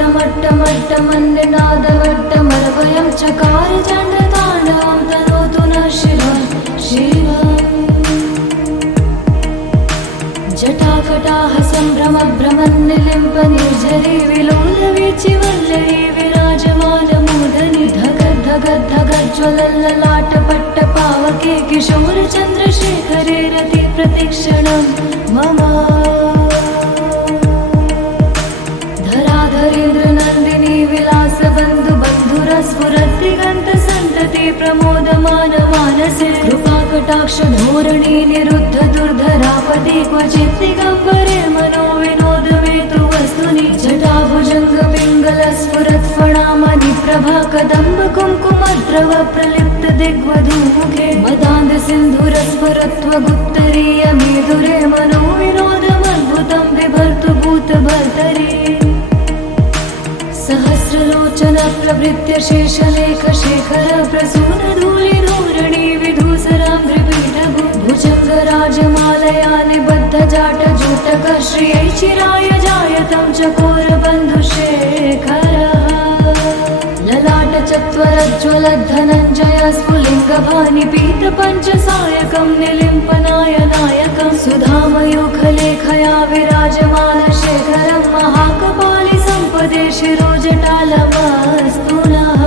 धमट्टमट्टमट्टमन्निनादवट्टमरवयं चकार चण्डताण्डवं तनोतु नः शिवं शिवम् जटाकटाह सम्भ्रमभ्रमन्निलिम्प निर्झरी विलोलवीचि वल्लरी विराजमानमूर्धनि धगद्धगद्धगज्ज्वलल्ललाटपट्टपावके किशोरचन्द्रशेखरे रति प्रतीक्षणं मम धराधरेन्द्रनन्दिनी विलासबन्धु बन्धुरस्फुरद्दिगन्तसन्तति प्रमोदमान मानसे कृपाकटाक्षधोरणी निरुद्ध दुर्धरापदि क्वचित् दिगम्बरे मनोविनोदमेतु वस्तुनि जटाभुजङ्गपिङ्गलस्फुरत्फणामणि प्रभा कदम्ब कुङ्कुमद्रव प्रलिप्त दिग्वधूमुखे मदान्धसिन्धुरस्फुरत्वगुप्तरीय मेधुरे मनोविनोदमद्भुतं बिभर्तु भूतभर्तरि सहस्रलोचन प्रभृत्य शेषलेख शेखर प्रसून धूलिधूरणि विधूसराम्भ्रिपीठभु भुजङ्गराजमालया निबद्ध जाट जूटक श्रियै चिराय जायतं चकोरबन्धुशेखरः ललाट चत्वरज्ज्वलद्धनञ्जय स्फुलिङ्गभानि पीतपञ्चसायकं निलिम्पनाय नायकं सुधामयूखलेखया विराजमान शेखरं महाकपालि सम्पदे शिरोजटालमस्तु नः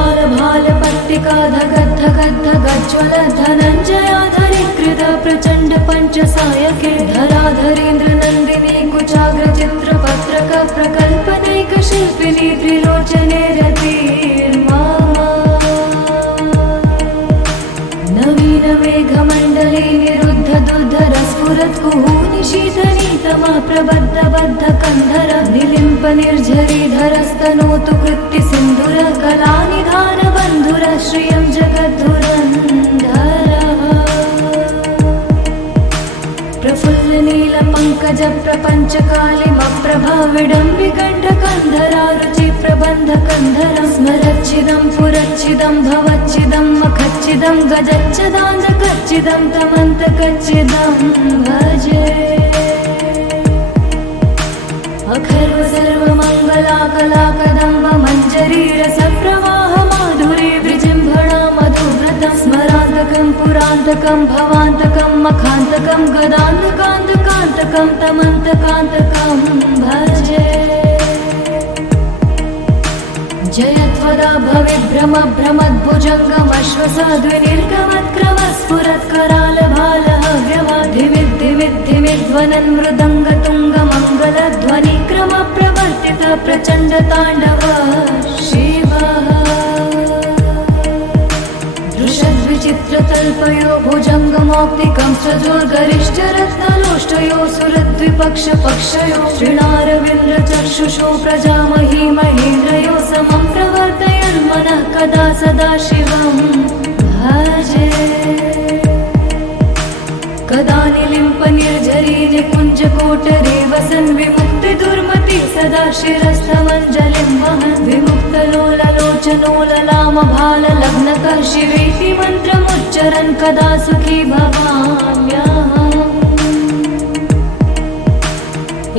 करालभालपट्टिका धगद्धगद्धगज्ज्वल धनञ्जयाधरीकृत प्रचण्ड पञ्चसायके धराधरेन्द्रनन्दिनी कुचाग्रचित्रपत्रक प्रकल्पनैकशिल्पिनी त्रिलोचने रतिर्मा नवीनमेघमण्डले निरुद्ध दुर्धरस्फुरत् कुहूनि शीतनीतमा प्रबद्ध बद्ध कन्धर निलिम्प निर्झरीधरस्तनोतु कृत्ति सिन्धुर कलानिधान बन्धुर श्रियं जगद्धुरन्धरः प्रफुल्ल नील पंकज प्रपंच कालिमप्रभा विडम्बिकण्ठ कन्धरा रुचि प्रबन्ध कन्धरं स्मरच्छिदं पुरच्छिदं भवच्छिदं मखच्छिदं गजच्छदान्धकच्छिदं तमन्तकच्छिदं भजे अखर्व सर्वमङ्गलाकलाकदम्ब मञ्जरी रसप्रवाह माधुरी विजृम्भणा मधुव्रतं स्मरान्तकं पुरान्तकं भवान्तकं मखान्तकं गदान्तकान्तकान्तकं तमन्तकान्तकं भजे जयत्वदा भविभ्रम भ्रमद्भुजङ्गमश्वसाद्विनिर्गमत्करालभालहव्यवाधिमिद्धिमिद्धिमिध्वनन् मृदङ्गतुङ्गमङ्गलध्वनिक्रम प्रवर्तित प्रचण्डताण्डव शिवः दृशद्विचित्रतल्पयो भुजङ्गमौक्तिकं स्वजोर्गरिष्ठरत्नलोष्टयो सुरद्विपक्षपक्षयो श्रीणारविन्द्रचक्षुषो प्रजामही महेन्द्रयो समं प्रवर्तयन्मनः कदा सदा शिवं भजे कदा निलिम्प निर्झरी निकुञ्जकोटरे वसन् विमुक्ति दुर्मति सदा शिरस्थमञ्जलिं वहन् विमुक्तलोललोचनो ललामभाललग्नकः शिवेति मन्त्रमुच्चरन् कदा सुखी भवाम्यहम्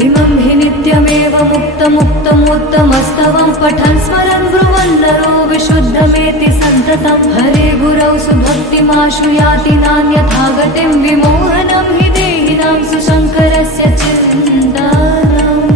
इमं हि नित्यमेव मुक्तमुत्तमस्तवं पठन् स्मरन् ब्रुवन् नरो विशुद्धमेति सन्ततं हरे गुरौ सुभक्तिमाशु याति नान्यथा गतिं विमोहनं हि देहिनां सुशङ्करस्य चिन्तनम्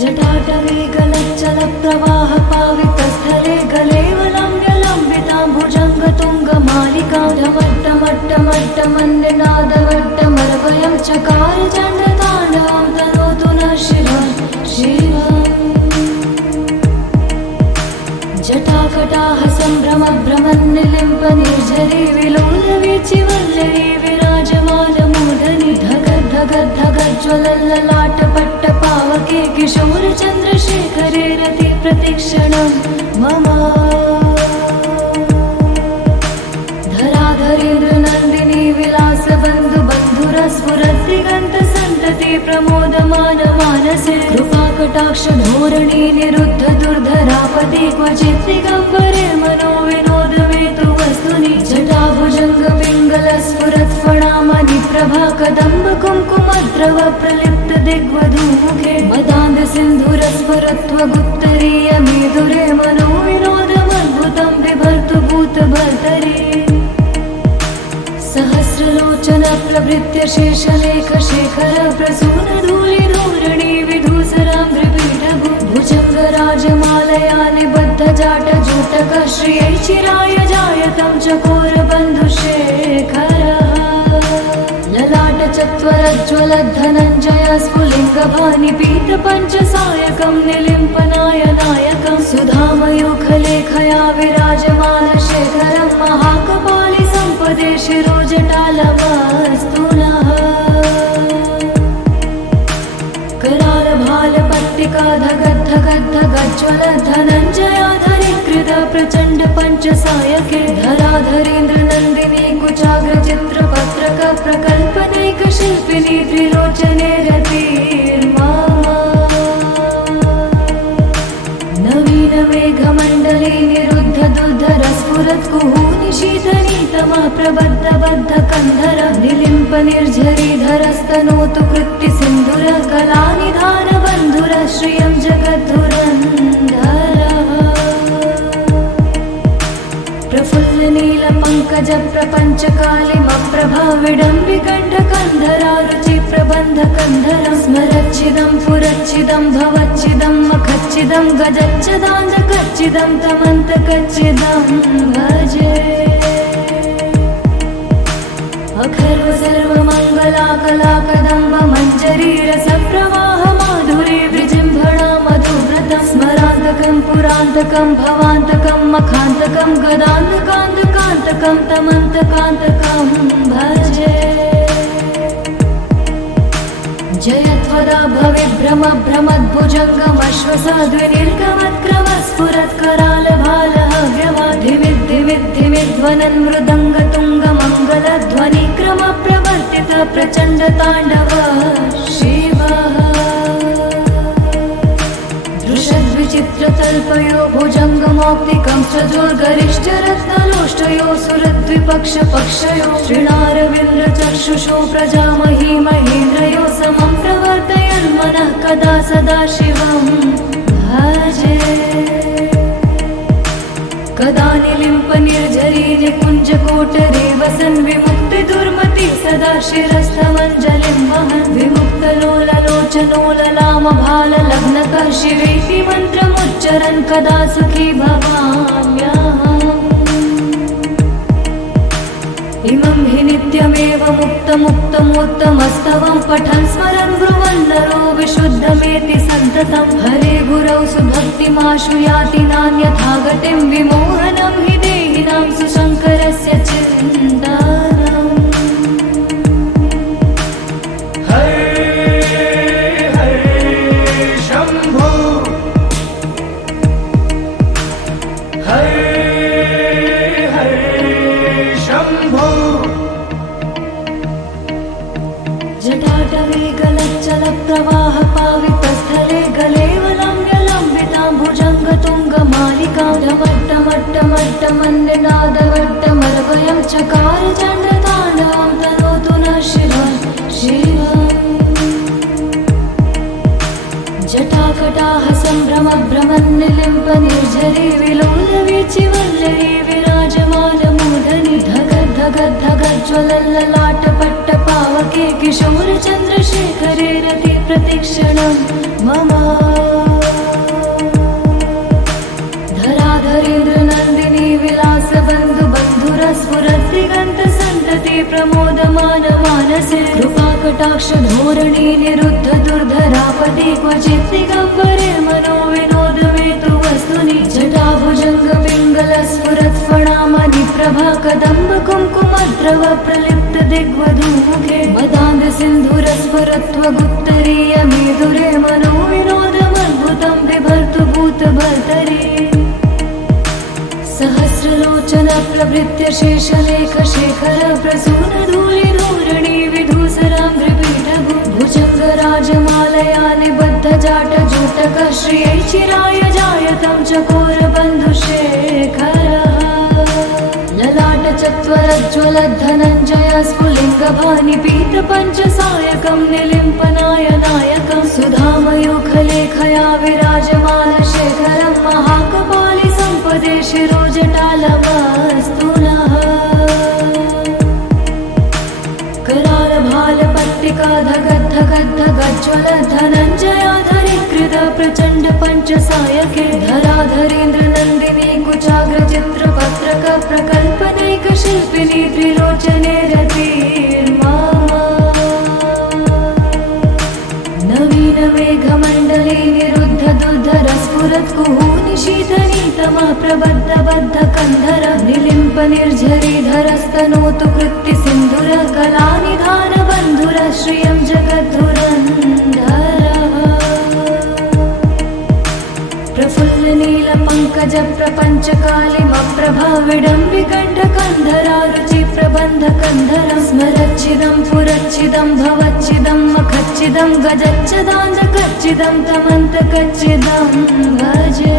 जटाटवे गलच्चलप्रवाह पावितस्थले गलेवलम्ब्यलम्बितां भुजङ्गतुङ्गमालिकां धमट्टमट्टमट्टमन्निनादवट्टमरवयं चकार चण्डताण्डवं तनोतु नः शिवं शिवम् जटाकटाह सम्भ्रमभ्रमन्निलिम्प निर्झरी विलोलवीचि वल्लरी विराजमानमूर्धनि धगद्धगद्धगज्ज्वलल्ललाटपट्टपावके किशोरचन्द्रशेखरे रति प्रतीक्षणं मम धराधरेन्द्रनन्दिनी विलासबन्धु बन्धुरस्फुरद्दिगन्तसन्तति सन्तति प्रमोदमान मानसे कृपाकटाक्ष धोरणी निरुद्ध दुर्धरापति क्वचित् दिगम्बरे मनो विनोदमेतु वस्तुनि जटाभुजङ्ग पिङ्गल स्फुरत् फणामणि प्रभा कदम्ब कुङ्कुमद्रव प्रलिप्त दिग्वधूमुखे मदान्ध सिन्धुरस्फुरत्वगुप्तरीय मेधुरे मनो विनोदमद्भुतं बिभर्तु भूतभर्तरि सहस्रलोचन प्रभृत्य शेषलेख शेखर प्रसून धूलि धूरणि विधूसराङ्घ्रिपीठ भुजङ्गराजमालया निबद्ध जाट जूटक श्रियै चिराय जायतं चकोर बन्धुशेखरः ललाट चत्वरज्ज्वल धनञ्जय स्फुलिङ्गभानि पीत पञ्चसायकं निलिम्पनाय नायकं सुधामयूखलेखया विराजमान शेखरं महाकपालि सम्पदे शिरोजटालमस्तु नः कराल भाल पट्टिका धगद् धगद् धगज्ज्वल धनञ्जयाधरीकृत प्रचण्ड पञ्चसायके धराधरेन्द्र नन्दिनी कुचाग्र चित्रपत्रक प्रकल्पनैक शिल्पिनी त्रिलोचने रतिर्मा नवीन मेघमण्डले निरुद्ध दुर्धर स्फुरत् कुहूनि शीतनीतमः प्रबद्ध बद्ध कन्धर निलिम्प निर्झरीधरस्तनोतु कृत्ति सिन्धुर कलानिधान बन्धुर श्रियं जगद्धुरन्धरः प्रफुल्ल नील पङ्कज प्रपञ्च कालिमप्रभा विडम्बिकण्ठ कन्धरा रुचि प्रबन्ध कन्धरं स्मरच्छिदं पुरच्छिदं भवच्छिदं मखच्छिदं गजच्छदान्धकच्छिदं तमन्तकच्छिदं भजे अखर्व सर्वमङ्गला कला कदम्ब मञ्जरी रसप्रवाह माधुरी विजृम्भणा मधुव्रतं स्मरान्तकं पुरान्तकं भवान्तकं मखान्तकं गदान्तकान्तकान्तकं तमन्तकान्तकं भजे जयत्वदा भविभ्रम भ्रमद्भुजङ्गमश्वसाद्विनिर्गमत्क्रम स्फुरत् कराल भालः धिमिद्धिमिद्धिमिध्वनन् मृदङ्गतुङ्गमङ्गलध्वनिक्रम प्रवर्तित प्रचण्ड ताण्डव शिवः दृशद्विचित्रतल्पयो भुजङ्गमौक्तिकं सजोर्गरिष्ठरत्नलोष्टयो सुरद्विपक्षपक्षयो श्रीणारविन्द्रचक्षुषो प्रजामही महेन्द्रयो समं प्रवर्तयन् मनः कदा सदा शिवं भजे कदा निलिम्प निर्झरी निकुञ्जकोटरे वसन् विमुक्ति दुर्मति सदा शिरस्थमञ्जलिं वहन् विमुक्तलोललोचनो ललाम भाल लग्नकः शिवेति मन्त्रमुच्चरन् कदा सुखी भवाम्यहम् इमं हि नित्यमेव मुक्तमुत्तमोत्तमस्तवं पठन् स्मरन् ब्रुवन् नरो विशुद्धमेति सन्ततं हरे गुरौ सुभक्तिमाशु याति नान्यथा गतिं विमोहनं हि देहिनां सुशङ्करस्य चिन्तनम् हरे हरे शम्भो हरे शम्भो जटाटवे गलच्चल प्रवाह पावितस्थले गलेवलम्ब्यलम्बितां भुजङ्गतुङ्गमालिकां ढमट्टमट्टमट्टमन्यनादवट्टमर्वयं चकार चण्डताण्डवं तनोतु नः शिवं शिवम् जटाकटाः सम्भ्रम भ्रमन्निलिम्प निर्झरी विलोलवीचि वल्लरी विराजमानमूर्धनि धगद् धगद् धगज्ज्वलल्ललाट पट्टपावके किशोर चन्द्रशेखरे रति प्रतिक्षणं मम धराधरेन्द्र नन्दिनी विलास बन्धु बन्धुरस्फुरत् दिगन्त सन्तति प्रमोदमान मानसे कृपाकटाक्ष धोरणी निरुद्ध दुर्धरापति क्वचित् दिगम्बरे मनो विनोदमेतु वस्तुनि जटाभुजङ्ग पिङ्गल स्फुरत् फणामणि प्रभा कदम्ब कुङ्कुमद्रव प्रलिप्त दिग्वधूमुखे मदान्ध सिन्धुरस्फुरत्वगुप्तरीय मेधुरे मनो विनोदमद्भुतं बिभर्तु भूतभर्तरि सहस्रलोचन प्रभृत्य शेषलेख शेखर प्रसून धूलि धूरणि विधूसराङ्घ्रिपीठ भुजङ्ग श्रियै चिराय जायतं चकोरबन्धुशेखरः ललाटचत्वरज्ज्वलद्धनञ्जय स्फुलिङ्गभानि पीतपञ्चसायकं निलिम्पनायनायकं सुधामयूखलेखया विराजमानशेखरं महाकपालि सम्पदे शिरोजटालमस्तु नः करालभालपट्टिकाधगद्धगद्धगज्ज्वल धनञ्जयाधरीकृत प्रचण्ड पञ्चसायके धराधरेन्द्र नन्दिनी कुचाग्रचित्रपत्रक प्रकल्पनैकशिल्पिनी त्रिलोचने रतिर्मा नवीन मेघमण्डले निरुद्ध दुर्धर स्फुरत् कुहूनिशीतनीतमा प्रबद्ध बद्ध कन्धर निलिम्प निर्झरीधरस्तनोतु कृत्ति सिन्धुर कलानिधान बन्धुर श्रियं जगद्धुरन्धरः प्रफुल्ल नील पंकज प्रपंच कालिमप्रभा विडम्बिकण्ठ कन्धरा रुचि प्रबन्ध कन्धरं स्मरच्चिदं पुरच्चिदं भवच्चिदं मखच्चिदं गजच्चिदान्धकच्चिदं तमन्तकच्चिदं भजे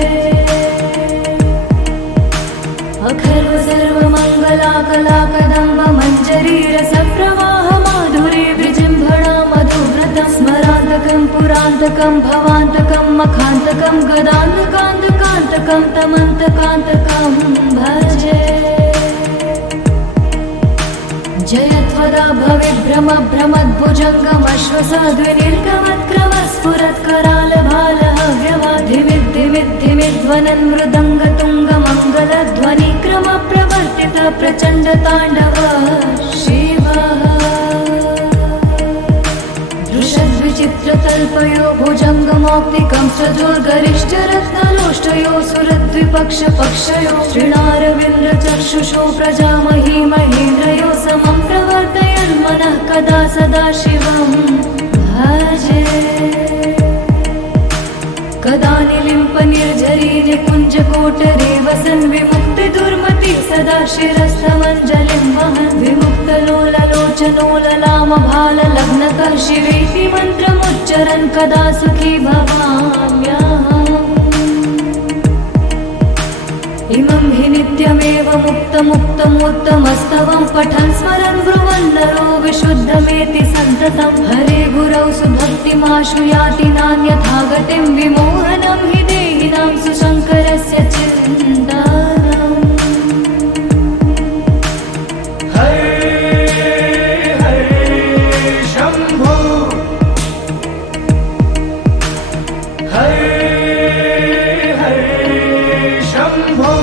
अखर्व सर्वमङ्गलाकलाकदम्ब मञ्जरी रसप्रवाह माधुरी विजृम्भणा मधुव्रतं स्मरान्तकं पुरान्तकं भवान्तकं मखान्तकं गदान्तकान्तकान्तकं तमन्तकान्तकं भजे जयत्वदा भविभ्रम भ्रमद्भुजङ्गमश्वसाद्विनिर्गमत्क्रमस्फुरत्करालभालहव्यवाधिमिद्धिमिद्धिमिध्वनन् मृदङ्गतुङ्गमङ्गलध्वनिक्रम प्रवर्तित प्रचण्ड ताण्डव शिवः दृशद्विचित्रतल्पयो भुजङ्गमौक्तिकं सजोर्गरिष्ठरत्नलोष्टयो सुरद्विपक्षपक्षयो श्रीणारविन्द्रचक्षुषो प्रजामही महेन्द्रयो समं प्रवर्तयन्मनः कदा सदा शिवं भजे कदा निलिम्प निर्झरी निकुञ्जकोटरे वसन् विमुक्ति दुर्मति सदा शिरस्थमञ्जलिं वहन् विमुक्तलोललोचनोललाम भाललग्नकः शिवेति मन्त्रमुच्चरन् कदा सुखी भवाम्यहम् इमं हि नित्यमेव मुक्तमुत्तमोत्तमस्तवं पठन् स्मरन् ब्रुवन् नरो विशुद्धमेति सन्ततं हरे गुरौ सुभक्तिमाशु याति नान्यथा गतिं विमोहनं हि देहिनां सुशङ्करस्य चिन्तनम् हरे हरे शम्भो हरे हरे शम्भो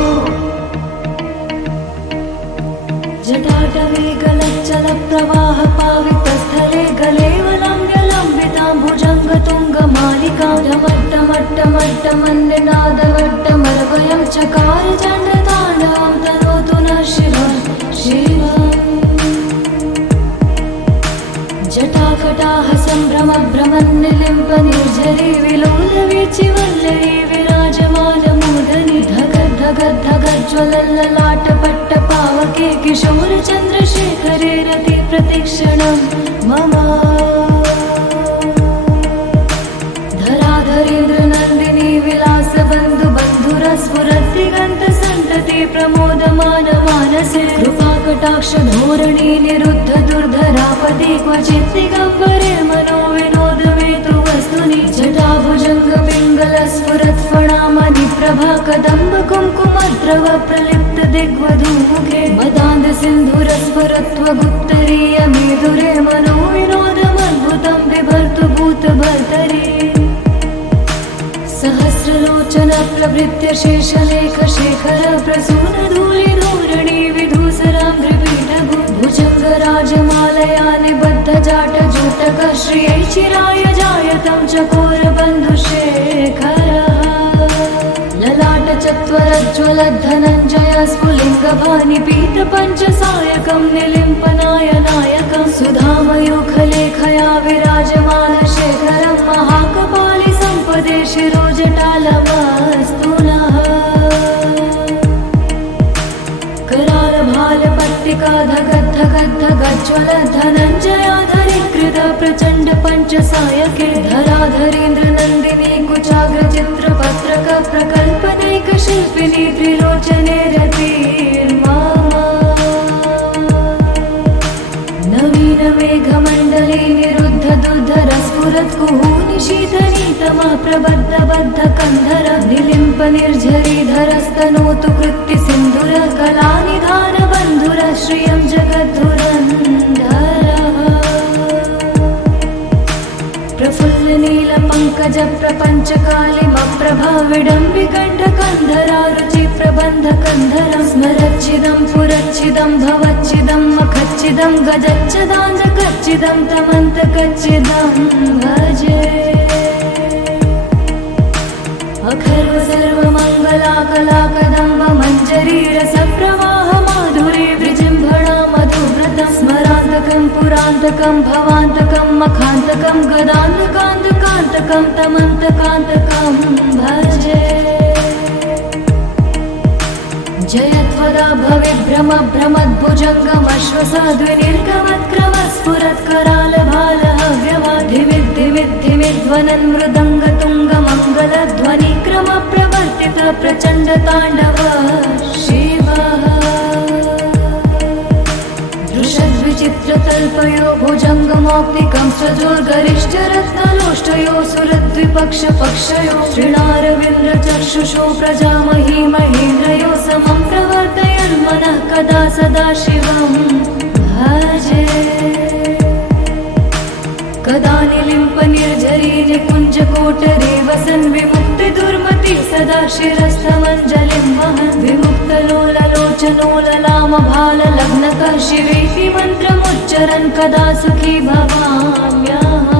जटाटवे गलच्चल प्रवाह पावितस्थले गलेवलम्ब्यलम्बितां भुजङ्गतुङ्गमालिकां डमट्टमट्टमट्टमन्निनादवट्टमरवयं चकार चण्डताण्डवं तनोतु नः शिवः शिवम् जटाकटाह सम्भ्रम भ्रमन्निलिम्प निर्झरी विलोलवीचिवल्लरी विराजमानमूर्धनि धगद्धगद्धगज्ज्वलल्ललाटपट्टपावके किशोर चन्द्रशेखरे रति प्रतिक्षणं मम धराधरेन्द्र नन्दिनी विलास बन्धु बन्धुर स्फुरद्दिगन्त सन्तति प्रमोदमान मानसे कृपाकटाक्ष धोरणी निरुद्ध दुर्धरापति क्वचित् दिगम्बरे मनो विनोदमेतु वस्तुनि जटाभुजङ्ग पिङ्गल स्फुरत् फणामणि प्रभा कदम्ब कुङ्कुमद्रव प्रलिप्त दिग्वधूमुखे मदान्ध सिन्धुर स्फुरत्वगुत्तरीय मेधुरे मनो विनोदमद्भुतं बिभर्तु भूतभर्तरि सहस्रलोचन प्रभृत्य शेषलेख शेखर प्रसून धूलि धूरणि विधूसराङ्घ्रिपीठभु भुजङ्गराजमालया निबद्ध जाट जूटक श्रियै चिराय जायतं चकोरबन्धुशेखरः ललाटचत्वरज्ज्वलद्धनञ्जय स्फुलिङ्गभानि पीतपञ्चसायकं निलिम्पनायनायकं सुधामयूखलेखया विराजमानशेखरं महाकपालि सम्पदे शिरोजटालमस्तु नः करालभालपट्टिकाधगद्धगद्ध गज्ज्वल धनञ्जयाधरीकृत प्रचण्ड पञ्चसायके धराधरेन्द्र नन्दिनी कुचाग्र चित्रपत्रक प्रकल्पनैक शिल्पिनी त्रिलोचने रतिर्मामा नवीन मेघमण्डले निरुद्ध दुर्धर स्फुरत् कुहूनिशीतनीतमा प्रबद्ध बद्ध कन्धर निलिम्प निर्झरीधरस्तनोतु कृत्ति सिन्धुर कलानिधान बन्धुर श्रियं जगद्धुरन्धरः प्रफुल्ल नील पङ्कज प्रपञ्च कालिमप्रभा विडम्बिकण्ठ कन्धरा रुचि प्रबन्ध कन्धर स्मरच्चिदं पुरच्चिदं भवच्चिदं मखच्चिदं गजच्चदान्धकच्चिदं तमन्तकच्चिदं भजे अखर्व सर्वमङ्गलाकलाकदम्ब मञ्जरी रसप्रवाह माधुरी विजृम्भणा मधुव्रतं स्मरान्तकं पुरान्तकं भवान्तकं मखान्तकं गदान्तकान्तकान्तकं तमन्तकान्तकं भजे जयत्वदा भविभ्रम भ्रमद्भुजङ्गमश्वसाद्विनिर्गमत्क्रम स्फुरत्करालभालहव्यमाधिमिद्धिमिद्धिमिध्वनन् मृदङ्गतुङ्गमङ्गलध्वनिक्रम प्रवर्तित प्रचण्ड ताण्डव शिवः दृशद्विचित्रतल्पयो भुजङ्गमौक्तिकं सजोर्गरिष्ठरत्नलोष्टयो सुरद्विपक्षपक्षयो श्रीणारविन्द्रचक्षुषो प्रजामही महेन्द्रयो समं प्रवर्तयन् मनः कदा सदा शिवं भजे कदा निलिम्प निर्झरी निकुञ्जकोटरे वसन् विमुक्तिदुर्मति सदा शिरस्थमञ्जलिं वहन् विमुक्तलोललोचनोललामभाललग्नकः शिवेति मन्त्रमुच्चरन् कदा सुखी भवाम्यहम्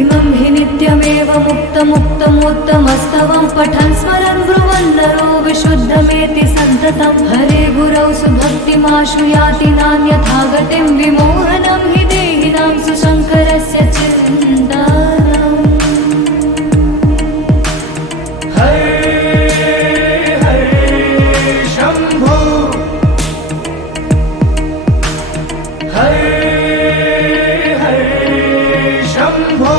इमं हि नित्यमेव मुक्तमुत्तमोत्तमस्तवं पठन् स्मरन् ब्रुवन् नरो विशुद्धमेति सन्ततं हरे गुरौ सुभक्तिमाशु याति नान्यथा गतिं विमोहनं हि देहिनां सुशङ्करस्य चिन्तनम् हरे हरे शम्भो हरे हरे शम्भो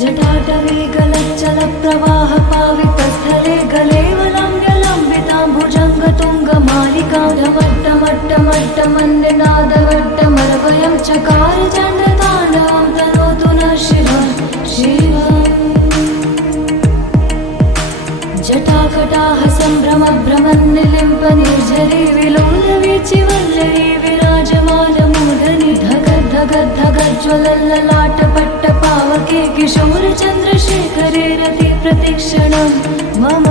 जटाटवे गलच्चल प्रवाह पावितस्थले गलेवलम्ब्यलम्बितां भुजङ्गतुङ्गमालिकां ढमट्टमट्टमट्टमन्निनादवट्टमर्वयं चकार चण्डताण्डवं तनोतु नः शिवं शिवम् जटाकटाह सम्भ्रम भ्रमन्निलिम्प निर्झरी विलोलवीचिवल्लरी विराजमानमूर्धनि धगद् धगद् धगज्ज्वलल्ललाटपट्ट पावके किशोर चन्द्रशेखरे रति प्रतिक्षणं मम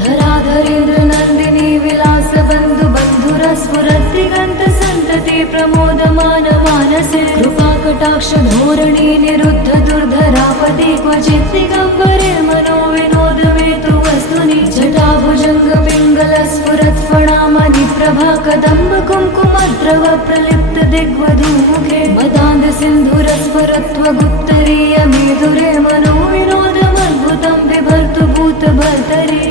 धराधरेन्द्र नन्दिनी विलास बन्धु बन्धुर स्फुरद्दिगन्त सन्तति प्रमोदमान मानसे कृपाकटाक्ष धोरणी निरुद्ध दुर्धरापदि क्वचित् दिगम्बरे मनो विनोदमेतु वस्तुनि जटाभुजङ्ग पिङ्गल स्फुरत्फणामणि प्रभा कदम्ब कुङ्कुमद्रव प्रलिप्त दिग्वधूमुखे मदान्ध सिन्धुर स्फुरत्वगुप्तरीय मेधुरे मनो विनोदमद्भुतं बिभर्तु भूतभर्तरि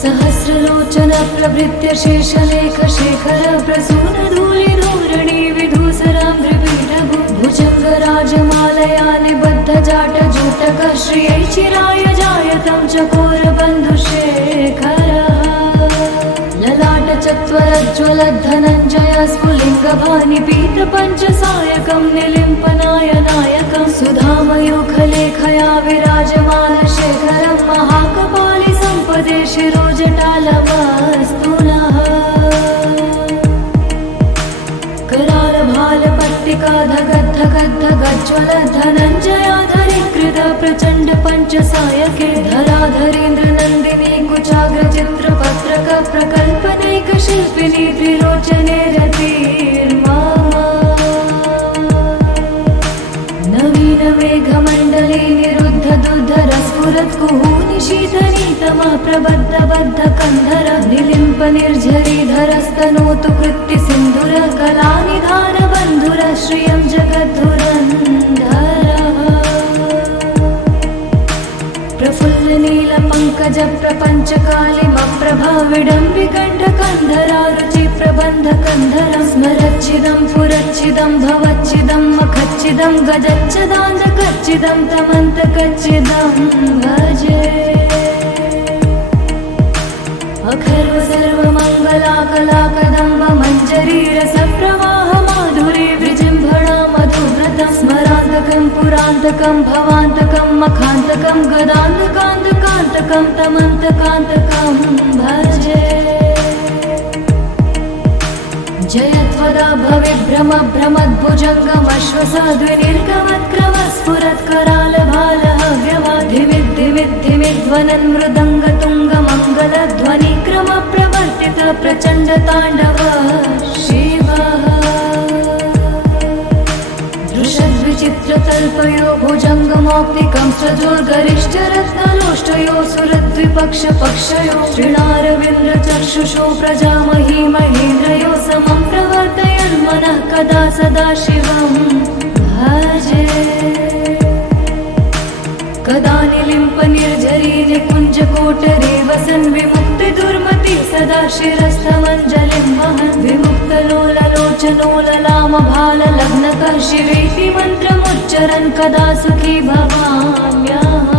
सहस्रलोचन प्रभृत्य शेषलेख शेखर प्रसून धूलि धूरणि विधूसराम्भ्रिपीठभु भुजङ्गराजमालया निबद्ध जाट जूटक श्रियै चिराय जायतं चकोर बन्धुशेखरः ललाट चत्वरज्ज्वल धनञ्जय स्फुलिङ्गभानि पीत पञ्चसायकं निलिम्पनाय नायकं सुधामयूखलेखया विराजमान शेखरं महाकपालि सम्पदे शिरोजटालमस्तु नः करालभालपट्टिका धगद् धगद् धगज्ज्वल धनञ्जयाधरीकृत प्रचण्ड पञ्चसायके धराधरेन्द्र नन्दिनी कुचाग्र चित्रपत्रक प्रकल्पनैक शिल्पिनी त्रिलोचने रतिर्मामा नवीन मेघमण्डले निरुद्ध दुर्धर स्फुरत् कुहूनिशीतनीतमा प्रबद्ध बद्ध कन्धर निलिम्प निर्झरीधरस्तनोतु कृत्ति सिन्धुर कलानिधान बन्धुर श्रियं जगद्धुरन्धरः पङ्कजप्रपञ्चकालिमप्रभाविडम्बिकण्ठकन्धरारुचि प्रबन्धकन्धरं स्मरच्चिदं पुरच्चिदं भवच्चिदं मखच्चिदं गजच्चदान्तकच्चिदं तमन्तकच्चिदं भजे अखर्व सर्वमङ्गलाकलाकदम्ब मञ्जरीरसप्रवाह माधुरी विजृम्भणा मधुव्रतं स्मरान्तकं पुरान्तकं भवान्तकं मखान्तकं गदान्तकान्तकान्तकं तमन्तकान्तकं भजे जयत्वदा भविभ्रम भ्रमद्भुजङ्गमश्वसाद्विनिर्गमत्क्रमस्फुरत्करालभालहव्यवाधिमिद्धिमिद्धिमिध्वनन् मृदङ्गतुङ्गमङ्गलध्वनिक्रम प्रवर्तित प्रचण्डताण्डव शिवः दृशद्विचित्रतल्पयो भुजङ्गमौक्तिकं सजोर्गरिष्ठरत्नलोष्टयो सुरद्विपक्षपक्षयो श्रीणारविन्द्रचक्षुषो प्रजामही महेन्द्रयो समं प्रवर्तयन्मनः कदा सदा शिवं भजे कदा निलिम्पनिर्झरी निकुञ्जकोटरे वसन् विमुक्तिदुर्मति सदा शिरस्थमञ्जलिं वहन् विमुक्तलोललोचनो ललामभाललग्नकः शिवेति मन्त्रमुच्चरन् कदा सुखी भवाम्यहम्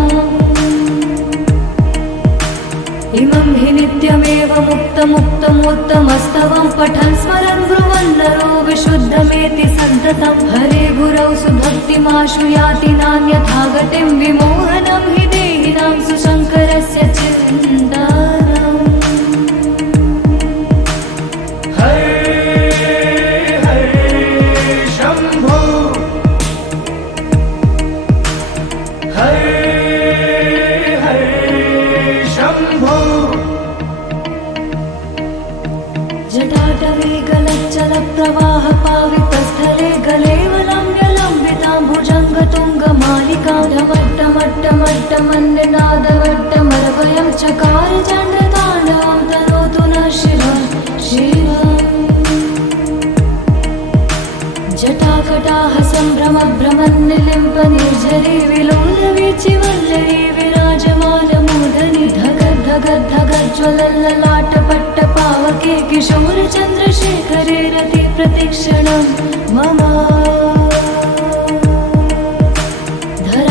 इमं हि नित्यमेव मुक्तमुत्तमस्तवं पठन् स्मरन् ब्रुवन् नरो विशुद्धमेति सन्ततं हरे गुरौ सुभक्तिमाशु याति नान्यथा गतिं विमोहनं हि देहिनां सुशङ्करस्य चिन्तनम् हरे हरे शम्भो हरे हरे शम्भो जटाटवे गलच्चलप्रवाह पावितस्थले गलेवलम्ब्यलम्बितां भुजङ्गतुङ्गमालिकां ढमट्टमट्टमट्टमन्निनादवट्टमरवयं चकार चण्डताण्डवं तनोतु नः शिवः शिवम् जटाकटाः सम्भ्रमभ्रमन्निलिम्पनिर्झरी विलोलवीचिवल्लरी विराजमानमूर्धनि धगद्धगद्धगज्ज्वलल्ललाटपट्टपावके किशोरचन्द्रशेखरे रति प्रतिक्षणं मम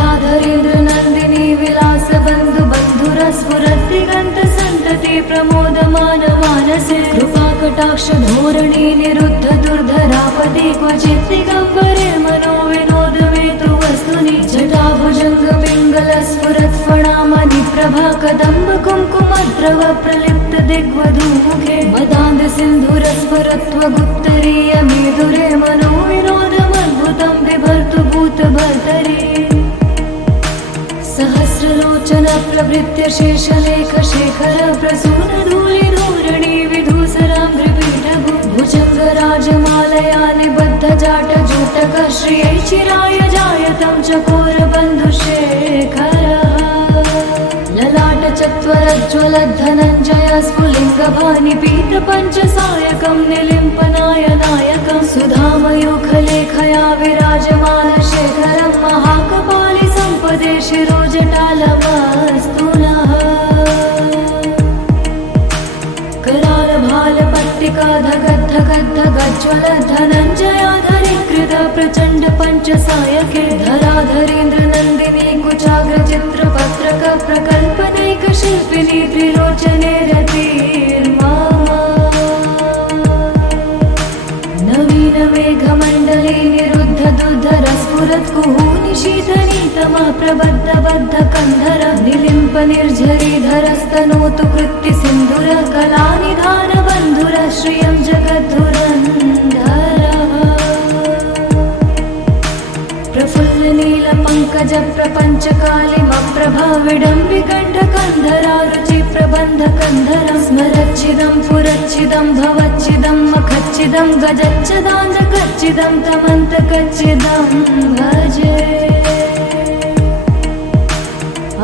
धराधरेन्द्रनन्दिनी विलासबन्धुबन्धुरस्फुरद्दिगन्तसन्तति प्रमोदमानमानसे कृपाकटाक्षधोरणी निरुद्ध दुर्धरापदि क्वचित् दिगम्बरे मनो विनोदमेतु वस्तुनि जटाभुजङ्गपिङ्गलस्फुरत्फणामणि प्रभा कदम्ब कुङ्कुमद्रव प्रलिप्त दिग्वधूमुखे मदान्ध सिन्धुरस्फुरत्वगुप्तरीयमेधुरे मनो विनोदमद्भुतं बिभर्तु भूतभर्तरि सहस्रलोचन प्रभृत्य शेषलेखशेखर प्रसूनधूलिधूरणि विधूसराम्भ्रिपीठभु भुजङ्गराजमालया निबद्धजाटजूटक श्रियै चिराय जायतं चकोरबन्धुशेखरः ललाटचत्वरज्ज्वलद्धनञ्जय स्फुलिङ्गभानिपीतपञ्चसायकं निलिम्पनायनायकं सुधामयूखलेखया विराजमानशेखरं महाकपालि सम्पदे शिरोजटालमस्तु नः करालभालपट्टिका धगद्धगद्धगज्ज्वलद्धनञ्जयाधरीकृत प्रचण्ड पञ्चसायके धराधरेन्द्रनन्दिनी कुचाग्रचित्रपत्रक प्रकल्पनैकशिल्पिनी त्रिलोचने रतिर्मा नवीनमेघमण्डले निरुद्ध दुर्धरस्फुरत्कुहूनि शीतनीतमः प्रबद्धबद्धकन्धर निलिम्पनिर्झरीधरस्तनोतु कृत्तिसिन्धुर कलानिधानबन्धुर श्रियं जगद्धुरन्धरः प्रफुल्लनीलपङ्कजप्रपञ्चकालिमप्रभाविडम्बिकण्ठकन्धरारुचि प्रबन्धकन्धरं स्मरच्चिदं पुरच्चिदं भवच्चिदं मखच्चिदं गजच्चदान्तकच्चिदं तमन्तकच्चिदं भजे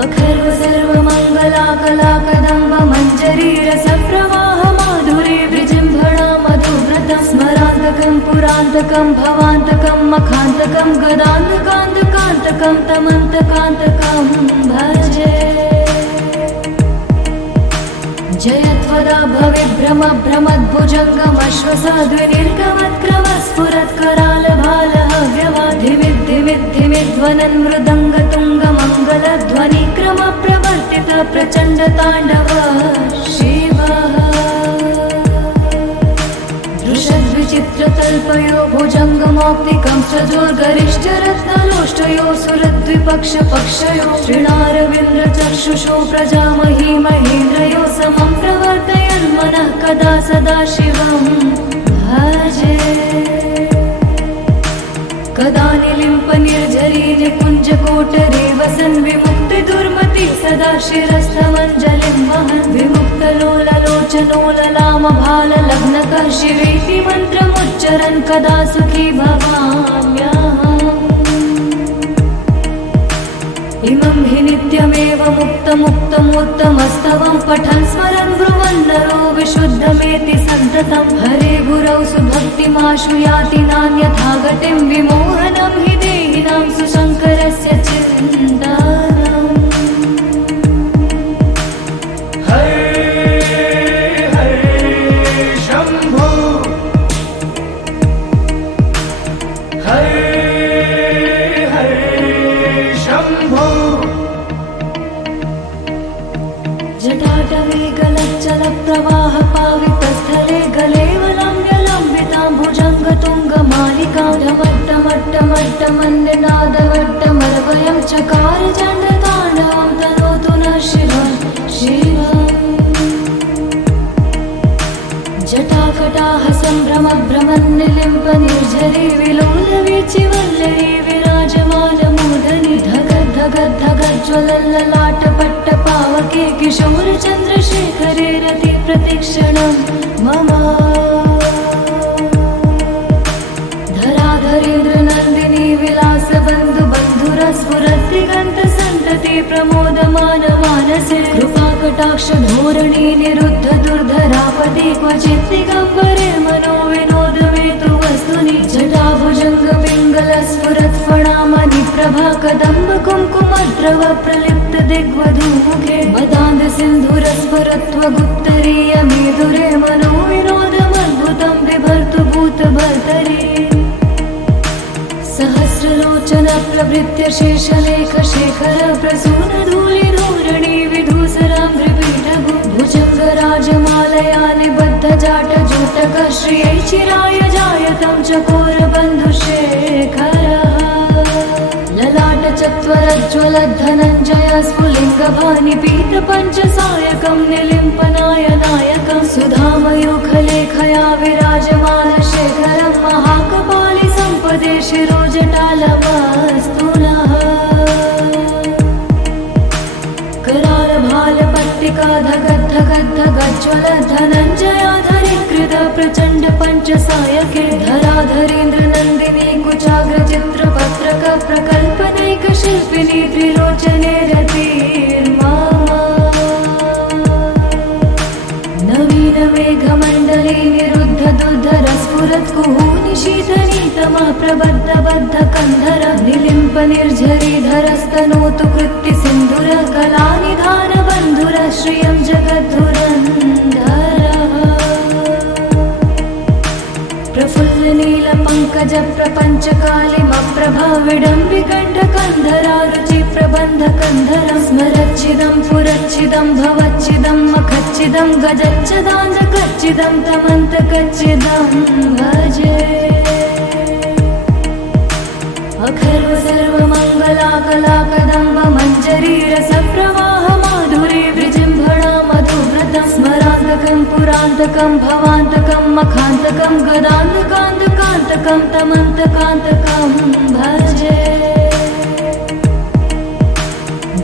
अखर्व सर्वमङ्गलाकलाकदम्ब मञ्जरीरसप्रवाह माधुरी विजृम्भणा मधुव्रतं स्मरान्तकं पुरान्तकं भवान्तकं मखान्तकं गदान्तकान्तकान्तकं तमन्तकान्तकं भजे जयत्वदा भविभ्रमभ्रमद्भुजङ्गमश्वसाद्विनिर्गमत्क्रमस्फुरत्करालभालहव्यवाधिमिद्धिमिद्धिमिध्वनन् मृदङ्गतुङ्गमङ्गलध्वनिक्रमप्रवर्तित प्रचण्डताण्डव शिवः दृशद्विचित्रतल्पयो भुजङ्गमौक्तिकं सजोर्गरिष्ठरत्नलोष्टयो सुरद्विपक्षपक्षयो श्रीणारविन्द्रचक्षुषो प्रजामही महेन्द्रयो समं प्रवर्तयन् मनः कदा सदा शिवं भजे कदा निलिम्पनिर्झरी निकुञ्जकोटरे वसन् विमुक्तिदुर्मति सदा शिरस्थमञ्जलिं वहन् विमुक्तलोललोचनो ललामभाललग्नकः शिवेति मन्त्रमुच्चरन् कदा सुखी भवाम्यहम् इमं हि नित्यमेव मुक्तमुत्तमोत्तमस्तवं पठन् स्मरन् ब्रुवन् नरो विशुद्धमेति सन्ततं हरे गुरौ सुभक्तिमाशु याति नान्यथा गतिं विमोहनं हि देहिनां सुशङ्करस्य चिन्तनम् हरे हरे शम्भो हरे हरे शम्भो जटाटवे गलच्चलप्रवाह पावितस्थले गलेवलम्ब्यलम्बितां भुजङ्गतुङ्गमालिकां ढमट्टमट्टमट्टमन्निनादवट्टमरवयं चकार चण्डताण्डवं तनोतु नः शिवं शिवम् जटाकटाह सम्भ्रमभ्रमन्निलिम्पनिर्झरी विलोलवीचिवल्लरी विराजमानमूर्धनि धगद्धगद्धगज्ज्वलल्ललाटपट्टपावके किशोरचन्द्रशेखरे रति प्रतिक्षणं मम धराधरेन्द्रनन्दिनी विलासबन्धुबन्धुरस्फुरद्दिगन्तसन्तति प्रमोदमानमानसे कृपाकटाक्षधोरणी निरुद्ध दुर्धरापदि क्वचित् दिगम्बरे मनो विनोदमेतु वस्तुनि जटाभुजङ्गपिङ्गलस्फुरत्फणामणि प्रभा कदम्ब कुङ्कुमद्रव प्रलिप्त दिग्वधूमुखे मदान्धसिन्धुरस्फुरत्वगुप्तरीय मेधुरे मनो विनोदमद्भुतं बिभर्तु भूतभर्तरि सहस्रलोचन प्रभृत्य शेषलेख शेखर प्रसून धूलिधूरणि विधूसराम्भ्रिपीठभु भुजङ्गराजमालया निबद्ध जाटजूटक श्रियै चिराय जायतं चकोरबन्धुशेखरः ललाटचत्वरज्ज्वलद्धनञ्जय स्फुलिङ्गभानिपीतपञ्चसायकं निलिम्पनाय नायकं सुधामयूखलेखया विराजमानशेखरं महाकपालि सम्पदे शिरोजटालमस्तु नः करालभालपट्टिका धगद्धगद्धगज्ज्वल धनञ्जयाधरीकृत प्रचण्ड पञ्चसायके धराधरेन्द्रनन्दिनी कुचाग्रचित्रपत्रक प्रकल्पनैकशिल्पिनी त्रिलोचने रतिर्मम नवीनमेघमण्डले निरुद्ध दुर्धरस्फुरत्कुहूनि शीतनीतमा प्रबद्धबद्धकन्धर निलिम्पनिर्झरीधरस्तनोतु कृत्तिसिन्धुर कलानिधानबन्धुर श्रियं जगद्धुरन्धरः प्रफुल्लनीलपङ्कजप्रपञ्चकालिमप्रभा विडम्बिकण्ठकन्धरा रुचिप्रबन्धकन्धरं स्मरच्चिदं पुरच्चिदं भवच्चिदं मखच्चिदं गजच्चदान्धकच्चिदं तमन्तकच्चिदं भजे अखर्व सर्वमङ्गलाकलाकदम्ब मञ्जरी रसप्रवाह माधुरी विजृम्भणा मधुव्रतं स्मरान्तकं पुरान्तकं भवान्तकं मखान्तकं गदान्तकान्तकान्तकं तमन्तकान्तकं भजे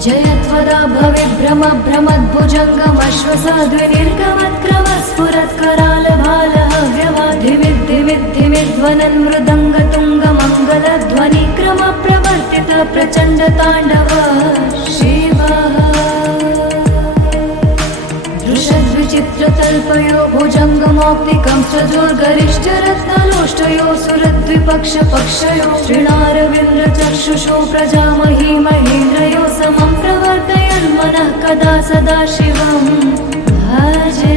जयत्वदा भविभ्रमभ्रमद्भुजङ्गमश्वसाद्विनिर्गमत्क्रमस्फुरत्करालभालहव्यवाधिमिद्धिमिद्धिमिध्वनन् मृदङ्गतुङ्गमङ्गलध्वनिक्रमप्रवर्तित प्रचण्डताण्डव शिवः दृशद्विचित्रतल्पयो भुजङ्गमौक्तिकं सजोर्गरिष्ठरत्नलोष्टयो सुरद्विपक्षपक्षयो श्रीणारविन्द्रचक्षुषो प्रजामही महेन्द्रयो समं प्रवर्तयन् मनः कदा सदा शिवं भजे।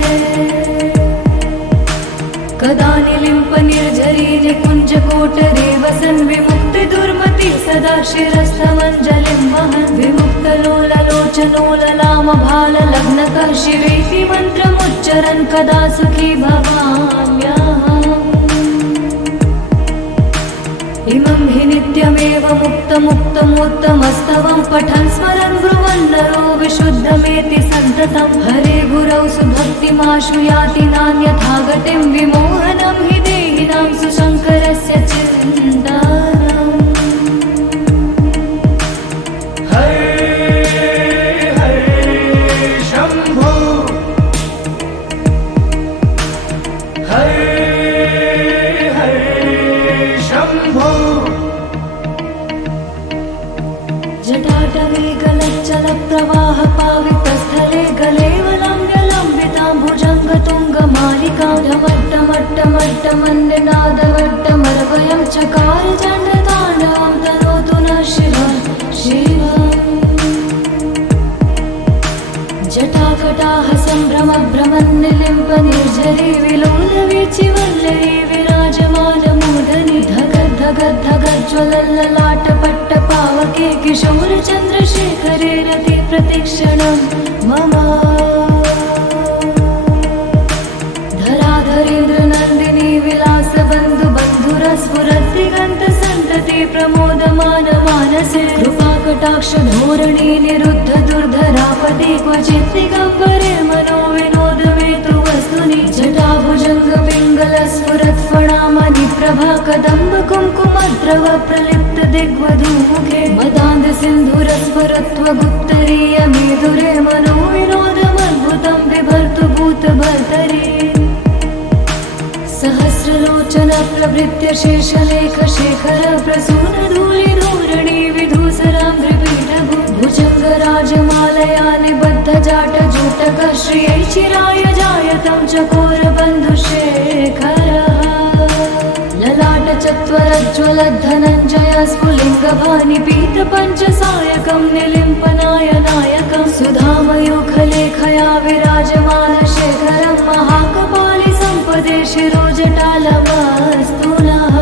कदा निलिम्प निर्झरी निकुञ्जकोटरे वसन् विमुक्ति दुर्मति सदा शिरस्थमञ्जलिं वहन् विमुक्तलोललोचनोललामभाललग्नकः शिवेति मन्त्रमुच्चरन् कदा सुखी भवाम्यहम्। इमं हि नित्यमेव मुक्तमुत्तमोत्तमस्तवं पठन् स्मरन् ब्रुवन् नरो विशुद्धमेति सन्ततं हरे गुरौ सुभक्तिमाशु याति नान्यथा गतिं विमोहनं हि देहिनां सुशङ्करस्य चिन्तनम्। हरे हरे शम्भो हरे शम्भो। जटाटवे गलच्चलप्रवाह पावितस्थले गलेवलम्ब्यलम्बितां भुजङ्गतुङ्गमालिकां ढमट्टमट्टमट्टमन्यनादवट्टमर्वयं चकार चण्डताण्डवं तनोतु नः शिवः शिवम्। जटाकटाः सम्भ्रमभ्रमन्निलिम्प निर्झरी विलोलवीचिवल्लरी विराजमानमूर्धनि धगद्धगद्धगज्ज्वलल्ललाटपट्टपावके किशोरचन्द्रशेखरे रति प्रतिक्षणं मम। धराधरेन्द्रनन्दिनी विलासबन्धुबन्धुरस्फुरद्दिगन्तसन्तति प्रमोदमानमानसे कृपाकटाक्षधोरणी निरुद्ध दुर्धरापति क्वचित् दिगम्बरे मनो विनोदमेतु वस्तुनि जटाभुजङ्गपिङ्गलस्फुरत्फणामणि प्रभा कदम्ब कुङ्कुमद्रव प्रलिप्त दिग्वधूमुखे मदान्ध सिन्धुरस्फुरत्वगुत्तरीयमेधुरे मनो विनोदमद्भुतं बिभर्तु भूतभर्तरि। सहस्रलोचन प्रभृत्य शेषलेख शेखर प्रसून धूलिधूरणि विधूसरां त्रिपीठभु भुजङ्गराजमालया निबद्ध जाटजूटक श्रियै चिराय जायतं चकोरबन्धुशेखरः। ललाटचत्वरज्ज्वलद्धनञ्जय स्फुलिङ्गभानिपीतपञ्चसायकं निलिम्पनायनायकं सुधामयूखलेखया विराजमानशेखरं महाकपालि सम्पदे शिरोजटालमस्तु नः।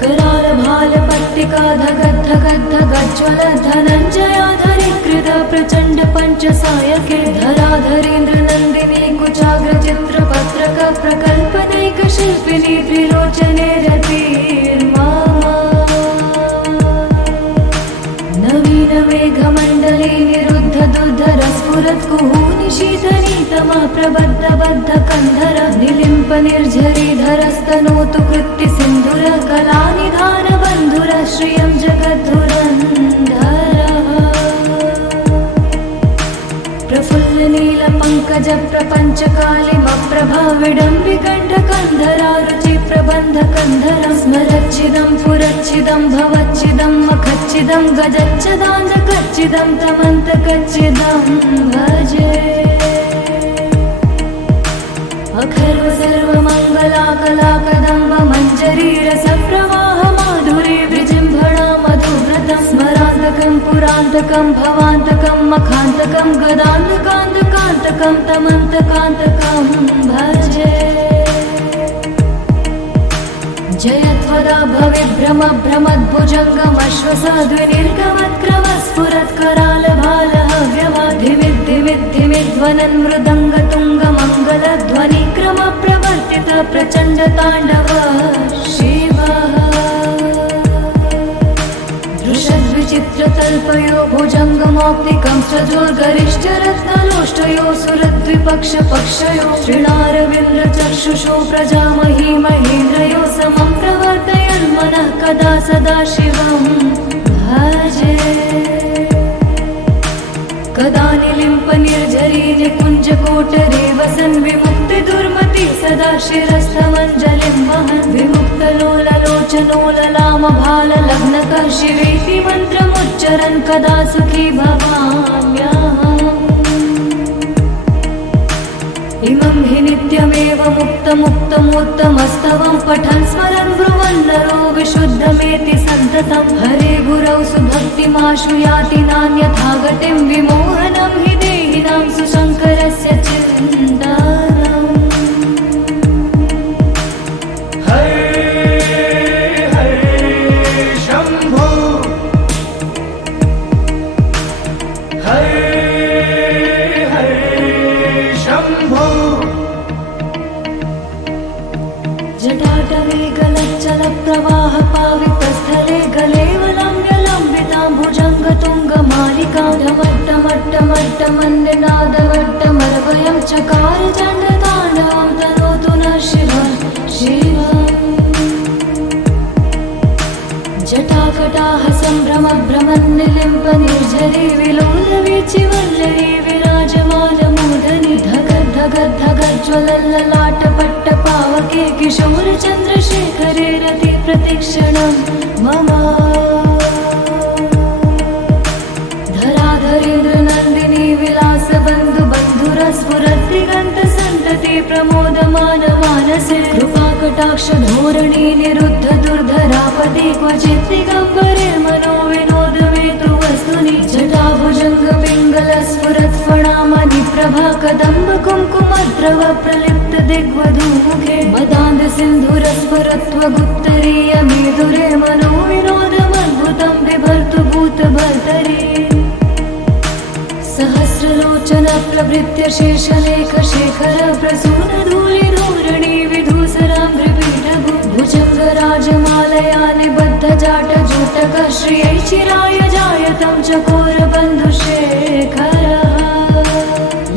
करालभालपट्टिका धगद्धगद्धगज्ज्वलद्धनञ्जयाधरीकृत प्रचण्ड पञ्चसायके धराधरेन्द्रनन्दिनी कुचाग्रचित्रपत्रक प्रकल्पनैकशिल्पिनी त्रिलोचने रतिर्मा। नवीनमेघमण्डले निरुद्ध दुर्धरस्फुरत्कुहूनि शीतनीतमः प्रबद्धबद्धकन्धर निलिम्प निर्झरीधरस्तनोतु कृत्ति सिन्धुर कलानिधानबन्धुर श्रियं जगद्धुरन्धरः। प्रफुल्लनीलपङ्कज प्रपञ्चकालिमप्रभा विडम्बिकण्ठकन्धरा रुचिप्रबन्धकन्धर स्मरच्चिदं पुरच्चिदं भवच्चिदं मखच्चिदं गजच्चदाञ्जकच्चिदं तमन्तकच्चिदं भजे। अखर्व सर्वमङ्गलाकलाकदम्ब मञ्जरीरसप्रवाह माधुरी विजृम्भणा मधुव्रतं स्मरान्तकं पुरान्तकं भवान्तकं मखान्तकं गदान्तकान्तकान्तकं तमन्तकान्तकं भजे। जयत्वदा भविभ्रमभ्रमद्भुजङ्गमश्वसाद्विनिर्गमत्क्रमस्फुरत्करालभालहव्यवाधिमिद्धिमिद्धिमिध्वनन् मृदङ्गतुङ्गमङ्गलध्वनिक्रमप्रवर्तित प्रचण्डताण्डव शिवः। दृशद्विचित्रतल्पयो भुजङ्गमौक्तिकं सजोर्गरिष्ठरत्नलोष्टयो सुरद्विपक्षपक्षयो श्रीणारविन्द्रचक्षुषो प्रजामही महेन्द्रयो समं प्रवर्तयन् मनः कदा सदा शिवं भजे। कदा निलिम्प निर्झरी निकुञ्जकोटरे वसन् विमुक्ति दुर्मति सदा शिरस्थमञ्जलिं वहन् विमुक्तलोललोचनोललामभाललग्नकः शिवेति मन्त्रमुच्चरन् कदा सुखी भवाम्यहम्। इमं हि नित्यमेव मुक्तमुत्तमोत्तमस्तवं पठन् स्मरन् ब्रुवन् नरो विशुद्धमेति सन्ततं हरे गुरौ सुभक्तिमाशु याति नान्यथा गतिं विमोहनं हि देहिनां सुशङ्करस्य चिन्तानम् हर हर शम्भो हर हर शम्भो जटाटवे गलच्चलप्रवाह पावितस्थले गलेवलम्ब्यलम्बिताम्बुजङ्गतुङ्गमालिकां ढमट्टमट्टमट्टमन्निनादवट्टमरवयं चकार चण्डताण्डवं तनोतु नः शिवः शिवम् जटाकटाः सम्भ्रमभ्रमन्निलिम्प निर्झरी विलोलवीचिवल्लरी विराजमानमूर्धनि धगद्धगद्धगज्ज्वलल्ललाटपट्टपावके किशोरचन्द्रशेखरे रति प्रतिक्षणं मम धराधरेन्द्रनन्दिनी विलासबन्धु बन्धुरस्फुरद्दिगन्तसन्तति प्रमोदमान मानसे कृपाकटाक्ष धोरणी निरुद्ध दुर्धरापदे क्वचित् दिगम्बरे मनो विनोदमेतु वस्तुनि जटाभुजङ्ग पिङ्गलस्फुरत्फणामणि प्रभा कदम्ब कुङ्कुमद्रव प्रलिप्त दिग्वधूमुखे मदान्ध सिन्धुरस्फुरत्वगुप्तरीय मेधुरे मनो विनोदमद्भुतं बिभर्तु भूतभर्तरि सहस्रलोचन प्रभृत्य शेषलेख शेखर प्रसून धूलिधूरणि विधूसराम्भ्रिपीठभु भुजङ्गराजमालया निबद्ध जाटजूटक श्रियै चिराय जायतं चकोरबन्धुशेखरः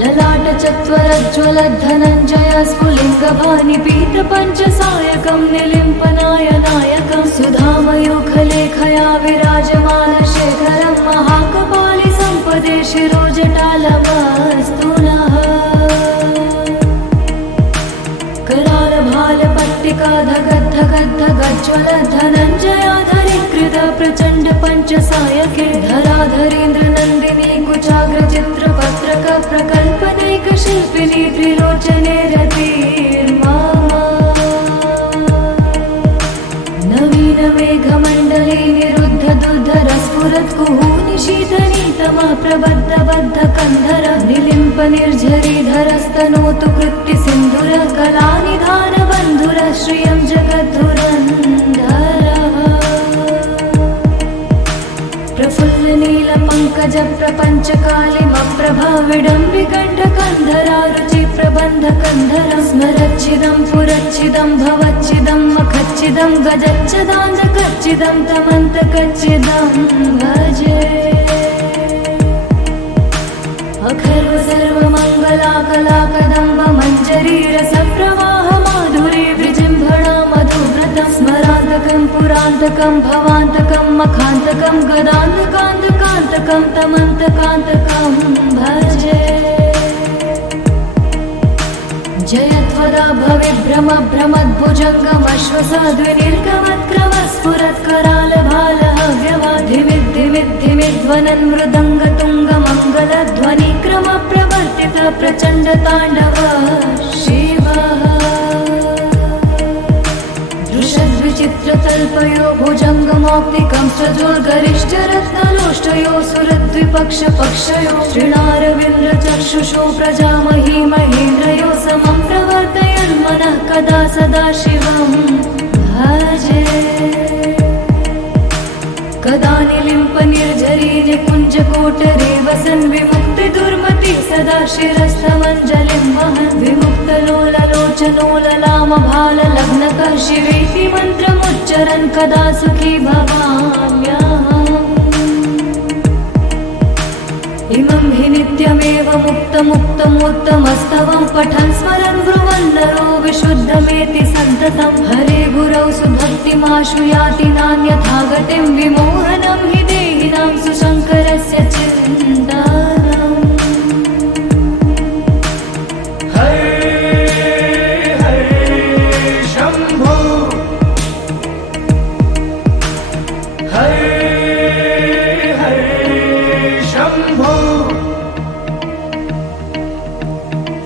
ललाट चत्वरज्ज्वलद्धनञ्जय स्फुलिङ्गभानि पीतपञ्चसायकं निलिम्पनायनायकं सुधामयूखलेखया विराजमानशेखरं महाकपालि सम्पदे शिरोजटालमस्तु नः करालभालपट्टिका धगद्धगद्धगज्ज्वल धनञ्जयाधरीकृत प्रचण्ड पञ्चसायके धराधरेन्द्रनन्दिनी कुचाग्रचित्रपत्रक प्रकल्पनैकशिल्पिनी त्रिलोचने रतिर्मा नवीन मेघमण्डले निरुद्ध दुर्धरस्फुरत्कुहूनि शीतनीतमा प्रबद्ध बद्ध कन्धर निलिम्प निर्झरीधरस्तनोतु कृत्ति सिन्धुर कलानिधान बन्धुर श्रियं जगद्धुरन्धरः प्रफुल्ल नील पङ्कज प्रपञ्चकालिमप्रभा विडम्बिकण्ठकन्धरा रुचि प्रबन्ध कन्धर स्मरच्छिदं पुरच्छिदं भवच्छिदं मखच्छिदं गजच्छदान्धकच्छिदं तमन्तकच्छिदं भजे अखर्व सर्वमङ्गलाकलाकदम्ब मञ्जरी रसप्रवाह माधुरी विजृम्भणा मधुव्रतं स्मरान्तकं पुरान्तकं भवान्तकं मखान्तकं गदान्तकान्तकान्तकं तमन्तकान्तकं भजे जयत्वदा भविभ्रम भ्रमद्भुजङ्गमश्वसाद्विनीर्गमत्क्रमस्फुरत्करालभालहव्यवाधिमिद्धिमिद्धिमिध्वनन् मृदङ्गतुङ्गमङ्गलध्वनिक्रम प्रवर्तित प्रचण्डताण्डव शिवः दृशद्विचित्रतल्पयो भुजङ्गमौक्तिकं सजोर्गरिष्ठरत्नलोष्टयो सुरद्विपक्षपक्षयो श्रीणारविन्द्रचक्षुषो प्रजामही महेन्द्रयो समं प्रवर्तयन्मनः कदा सदा शिवं भजे कदा निलिम्प निर्झरी निकुञ्जकोटरे वसन् विमुक्तिदुर्मति सदा शिरस्थमञ्जलिं वहन् विमुक्तलोललोचनोललामभाललग्नकः शिवेति मन्त्रमुच्चरन् कदा सुखी भवाम्यहम् इमं हि नित्यमेव मुक्तमुक्तमोत्तमस्तवं पठन् स्मरन् ब्रुवन् नरो विशुद्धमेति सन्ततं हरे गुरौ सुभक्तिमाशु याति नान्यथा गतिं विमोहनं हि देहिनां सुशङ्करस्य चिन्तानम् हर हर शम्भो हर हर शम्भो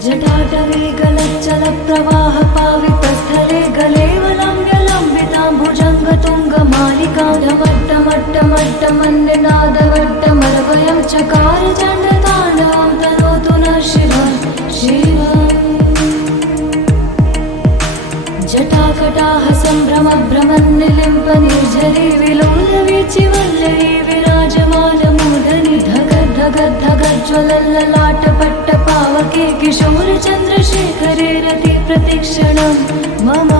जटाटवे गलच्चलप्रवाह पावितस्थले गलेवलम्ब्यलम्बिताम्बुजङ्गतुङ्गमालिकां ढमट्टमट्टमट्टमन्निनादवट्टमरवयं चकार चण्डताण्डवं जटाकटाहसम्भ्रमभ्रमन्निलिम्पनिर्झरिविलोलवीचिवल्लरी तनोतु नः शिवः शिवम् जटाकटाह सम्भ्रमभ्रमन्निलिम्पनिर्झरिविलोलवीचिवल्लरी विराजमानमूर्धनि धगद्धगद्धगज्ज्वलल्ललाटपट्टपावके किशोरचन्द्रशेखरे रति प्रतिक्षणं मम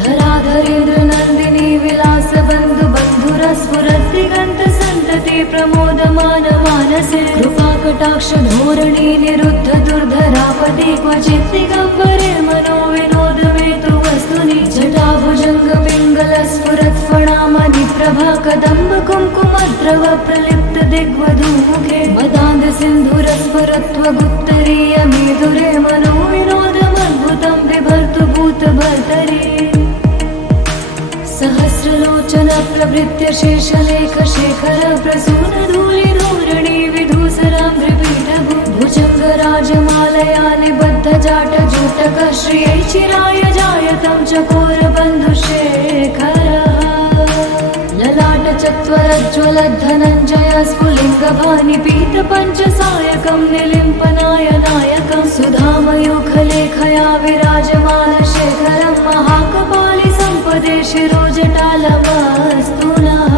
धराधरेन्द्रनन्दिनी विलासबन्धुबन्धुरस्फुरद्दिगन्तसन्तति प्रमोदमान मानसे कृपाकटाक्षधोरणी निरुद्ध दुर्धरापदि क्वचित् दिगम्बरे मनोविनोदमेतु वस्तुनि जटाभुजङ्गपिङ्गलस्फुरत्फणामणि प्रभा कदम्ब कुङ्कुमद्रव प्रलिप्त दिग्वधूमुखे मदान्धसिन्धुरस्फुरत्वगुत्तरीयमेधुरे मनोविनोदमद्भुतं बिभर्तु भूतभर्तरि सहस्रलोचन प्रभृत्य शेषलेख शेखर प्रसून धूलिधूरणि विधूसराम्भ्रिपीठभु भुजङ्गराजमालया निबद्ध जाट जूटक श्रियै चिराय जायतं चकोरबन्धुशेखरः ललाट चत्वरज्ज्वलद्धनञ्जय स्फुलिङ्गभानि पीतपञ्चसायकं निलिम्पनायनायकं सुधामयूखलेखया विराजमानशेखरं महाकपालि सम्पदे शिरोजटालमस्तु नः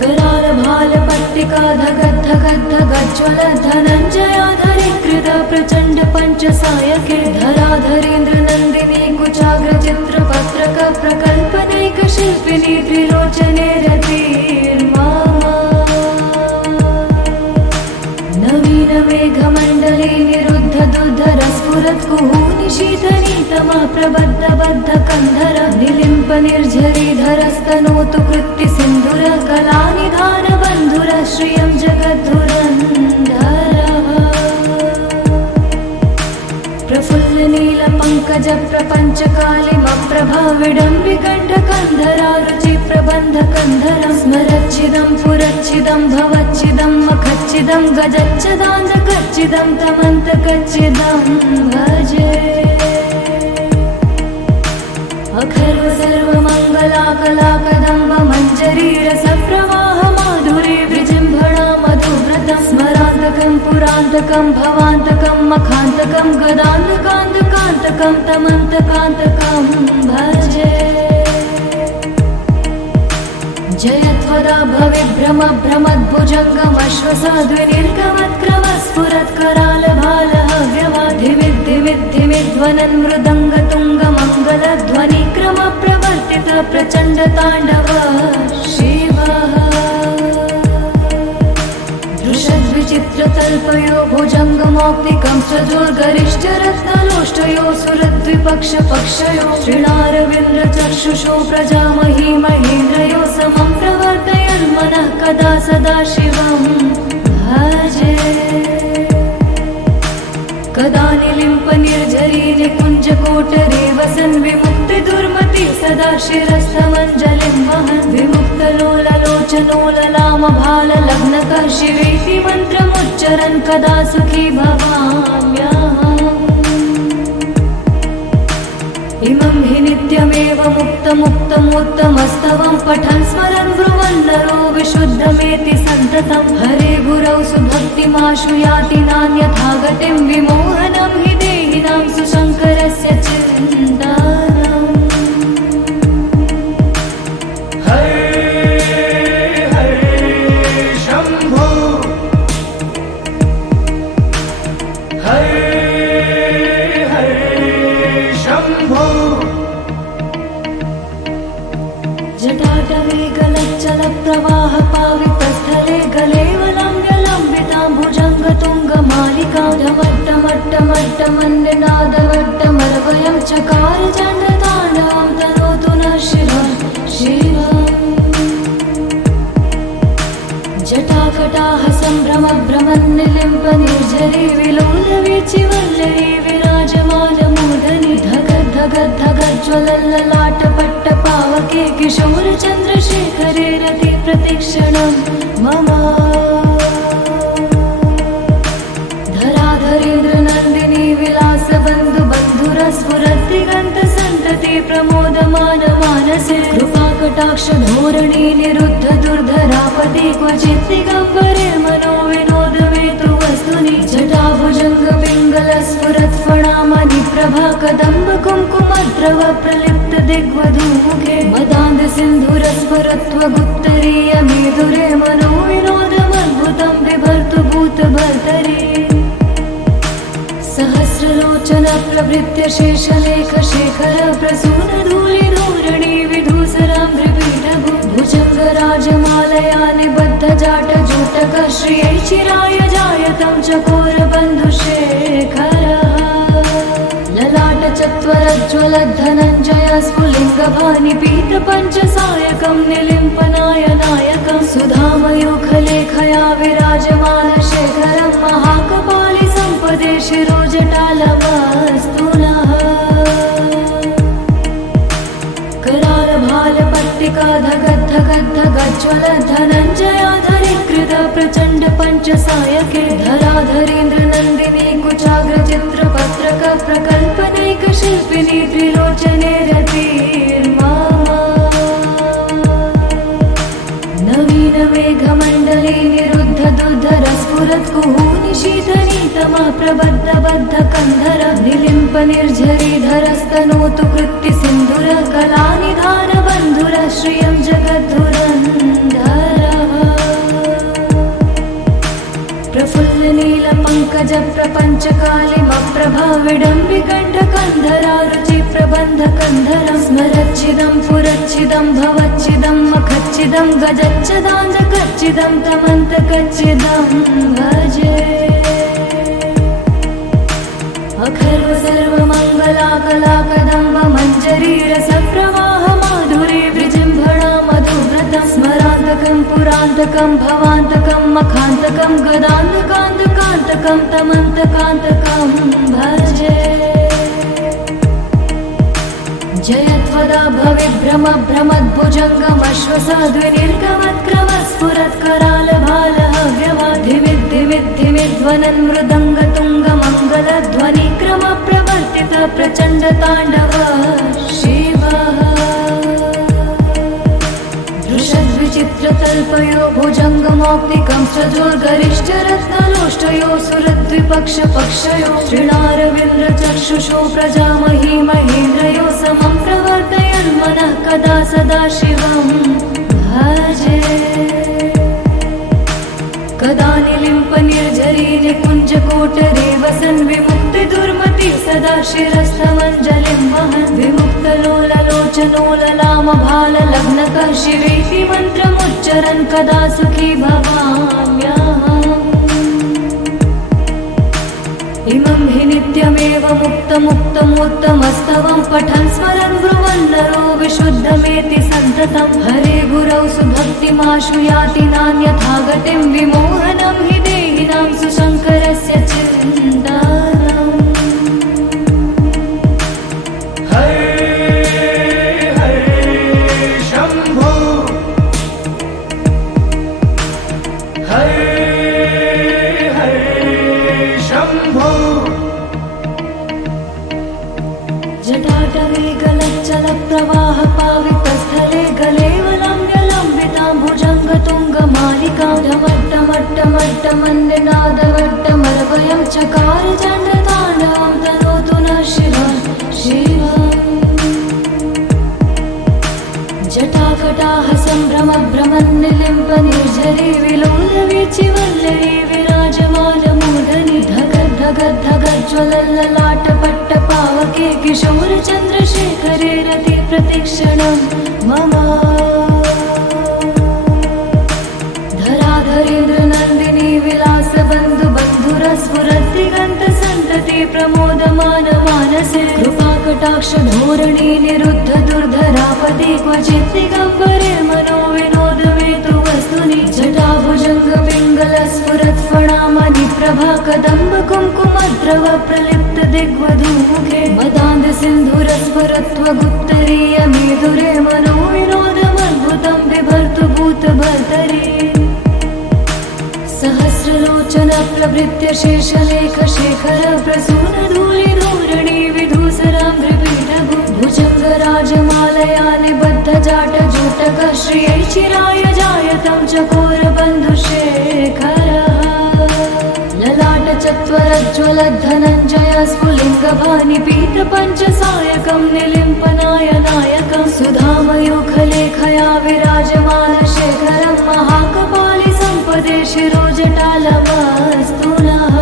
करालभालपट्टिका धगद्धगद्धगज्ज्वलद्धनञ्जयाधरीकृत प्रचण्ड पञ्चसायके धराधरेन्द्रनन्दिनी कुचाग्रचित्रपत्रक प्रकल्पनैकशिल्पिनी त्रिलोचने रतिर्मा नवीनमेघमण्डले निरुद्ध दुर्धरस्फुरत्कुहूनि शीतनीतमा प्रबद्ध बद्धकन्धर निलिम्पनिर्झरीधरस्तनोतु कृत्तिसिन्धुर कलानिधानबन्धुर श्रियं जगद्धुरन्धरः प्रफुल्लनीलपङ्कज प्रपञ्चकालिमप्रभा विडम्बिकण्ठकन्धरा रुचिप्रबन्धकन्धरं स्मरच्चिदं पुरच्चिदं भवच्चिदं मखच्चिदं गजच्चदान्तकच्चिदं तमन्तकच्चिदं भजे अखर्व सर्वमङ्गलाकलाकदम्ब मञ्जरीरसप्रवाह माधुरी विजृम्भणा मधुव्रतं स्मरान्तकं पुरान्तकं भवान्तकं मखान्तकं गदान्तकान्तकान्तकं तमन्तकान्तकं भजे जयत्वदा भविभ्रमभ्रमद्भुजङ्गमश्वसाद्विनिर्गमत्क्रमस्फुरत्करालभालहव्यवाधिमिद्धिमिद्धिमिध्वनन् मृदङ्गतुङ्गमङ्गलध्वनिक्रम प्रवर्तित प्रचण्डताण्डव शिवः दृशद्विचित्रतल्पयो भुजङ्गमौक्तिकं सजोर्गरिष्ठरत्नलोष्टयो सुरद्विपक्षपक्षयो श्रीणारविन्द्रचक्षुषो प्रजामही महेन्द्रयो समं प्रवर्तयन्मनः कदा सदा शिवं भजे कदा निलिम्पनिर्झरी निकुञ्जकोटरे वसन् विमुक्तिदुर्मति सदा शिरस्थमञ्जलिं वहन् विमुक्तलोललोचनोललामभाललग्नकः शिवेति मन्त्रमुच्चरन् कदा सुखी भवाम्यहम् इमं हि नित्यमेव मुक्तमुत्तमस्तवं पठन् स्मरन् ब्रुवन् नरो विशुद्धमेति सन्ततं हरे गुरौ सुभक्तिमाशु याति नान्यथा गतिं विमोहनं हि देहिनां सुशङ्करस्य चिन्तनम् हरे हरे शम्भो हरे हरे शम्भो जटाटवे गलच्चलप्रवाह पावितस्थले गलेवलम्ब्यलम्बितां भुजङ्गतुङ्गमालिकां ढमट्टमट्टमट्टमन्निनादवट्टमरवयं चकार चण्डताण्डवं तनोतु नः शिवः शिवम् जटाकटाह सम्भ्रमभ्रमन्निलिम्पनिर्झरी विलोलवीचिवल्लरी विराजमानमूर्धनि धगद्धगद्धगज्ज्वलल्ललाटपट्टपावके किशोरचन्द्रशेखरे रति प्रतिक्षणं मम धराधरेन्द्रनन्दिनी विलासबन्धुबन्धुरस्फुरद्दिगन्तसन्तति प्रमोदमान मानसे कृपाकटाक्ष कृपाकटाक्षधोरणी निरुद्ध दुर्धरापदे क्वचित् दिगम्बरे मनोविनोदमेतु वस्तुनि जटाभुजङ्ग पिङ्गलस्फुरत्फणामणि प्रभा कदम्ब कुङ्कुमद्रव प्रलिप्त दिग्वधूमुखे मदान्ध सिन्धुरस्फुरत्वगुत्तरीय मेधुरे मनोविनोदमद्भुतं बिभर्तु भूतभर्तरि सहस्रलोचन प्रभृत्य शेषलेख शेखर प्रसून धूलि धूरणि विधूसराम्भ्रिपीठभु भुजङ्गराजमालया निबद्ध जाट जूटक श्रियै चिराय जायतं चकोर बन्धुशेखरः ललाट चत्वरज्ज्वलद्धनञ्जय स्फुलिङ्गभानि पीत पञ्चसायकं निलिम्पनायनायकं सुधामयूखलेखया विराजमान शेखरं महाकपालि सम्पदे शिरोजटालमस्तु नः करालभालपट्टिका धगद्धगद्धगज्ज्वल धनञ्जयाधरीकृत प्रचण्ड पञ्चसायके धराधरेन्द्र नन्दिनी कुचाग्रचित्रपत्रक प्रकल्पनैक शिल्पिनी त्रिलोचने रतिर्मा नवीन मेघमण्डले निरुद्ध दुर्धर स्फुरत् कुहूनि शीतनीतमा प्रबद्ध बद्ध कन्धर निलिम्प निर्झरीधरस्तनोतु कृत्ति सिन्धुर कलानिधान बन्धुर श्रियं जगद्धुरन्धरः प्रफुल्ल नील पङ्कज प्रपञ्च कालिमप्रभा विडम्बिकण्ठ कन्धरा रुचि प्रबन्ध कन्धरं स्मरच्चिदं पुरच्चिदं भवच्चिदं मखच्चिदं गजच्चदाञ्जकच्चिदं तमन्तकच्चिदं भजे अखर्व सर्वमङ्गला कला कदम्ब मञ्जरी रसप्रवाह माधुरी विजृम्भणा मधुव्रतं स्मरान्तकं पुरान्तकं भवान्तकं मखान्तकं गदान्तकान्तकान्तकं तमन्तकान्तकं भजे जयत्वदा भविभ्रम भ्रमद्भुजङ्गमश्वसाद्विनिर्गमत्क्रमस्फुरत्करालभालहव्यमाधिमिद्धिमिद्धिमिध्वनन् मृदङ्गतुङ्गमङ्गलध्वनिक्रम प्रवर्तित प्रचण्ड ताण्डव शिवः दृशद्विचित्रतल्पयो भुजङ्गमौक्तिकं सजोर्गरिष्ठरत्नलोष्टयो सुरद्विपक्षपक्षयो श्रीणारविन्द्रचक्षुषो प्रजामही महेन्द्रयो समं प्रवर्तयन् मनः कदा सदा शिवं भजे कदा निलिम्प निर्झरी निकुञ्जकोटरे वसन् विमुक्ति दुर्मति सदा शिरस्थमञ्जलिं वहन् विमुक्तलोललोचनोललामभाललग्नकः शिवेति मन्त्रमुच्चरन् कदा सुखी भवाम्यहम् इमं हि नित्यमेव मुक्तमुत्तमोत्तमस्तवं पठन् स्मरन् ब्रुवन् नरो विशुद्धमेति सन्ततं हरे गुरौ सुभक्तिमाशु याति नान्यथा गतिं विमोहनं हि देहिनां सुशङ्करस्य चिन्तनम् हरे हरे शम्भो हरे हरे शम्भो जटाटवे गलच्चल प्रवाह पावितस्थले गलेवलम्ब्यलम्बितां भुजङ्गतुङ्गमालिकां ढमट्टमट्टमट्टमन्निनादवट्टमर्वयं चकार चण्डताण्डवं तनोतु नः शिवं शिवम् जटाकटाह सम्भ्रमभ्रमन्निलिम्प निर्झरी विलोलवीचिवल्लरी विराजमानमूर्धनि धगद्धगद्धगज्ज्वलल्ललाटपट्टपावके किशोरचन्द्रशेखरे रति प्रतिक्षणं मम धराधरेन्द्र नन्दिनी विलासबन्धु बन्धुरस्फुरद्दिगन्तसन्तति प्रमोदमान मानसे कृपाकटाक्षधोरणी निरुद्ध दुर्धरापदे क्वचित् दिगम्बरे मनोविनोदमेतु वस्तुनि जटाभुजङ्ग पिङ्गलस्फुरत्फणामणि प्रभा कदम्ब कुङ्कुमद्रव प्रलिप्त दिग्वधूमुखे मदान्ध सिन्धुरस्फुरत्वगुत्तरीय मेधुरे मनोविनोदमद्भुतं बिभर्तु भूतभर्तरि सहस्रलोचन प्रभृत्य शेषलेख शेखर प्रसून धूलि धूरणि विधूसराम्भ्रिपीठभु भुजङ्गराजमालया निबद्धजाटजूटकः श्रियै चिराय जायतं चकोरबन्धुशेखरः ललाटचत्वरज्ज्वलद्धनञ्जय स्फुलिङ्गभानि पीतपञ्चसायकं निलिम्पनायनायकं सुधामयूखलेखया विराजमानशेखरं महाकपालि सम्पदे शिरोजटालमस्तु नः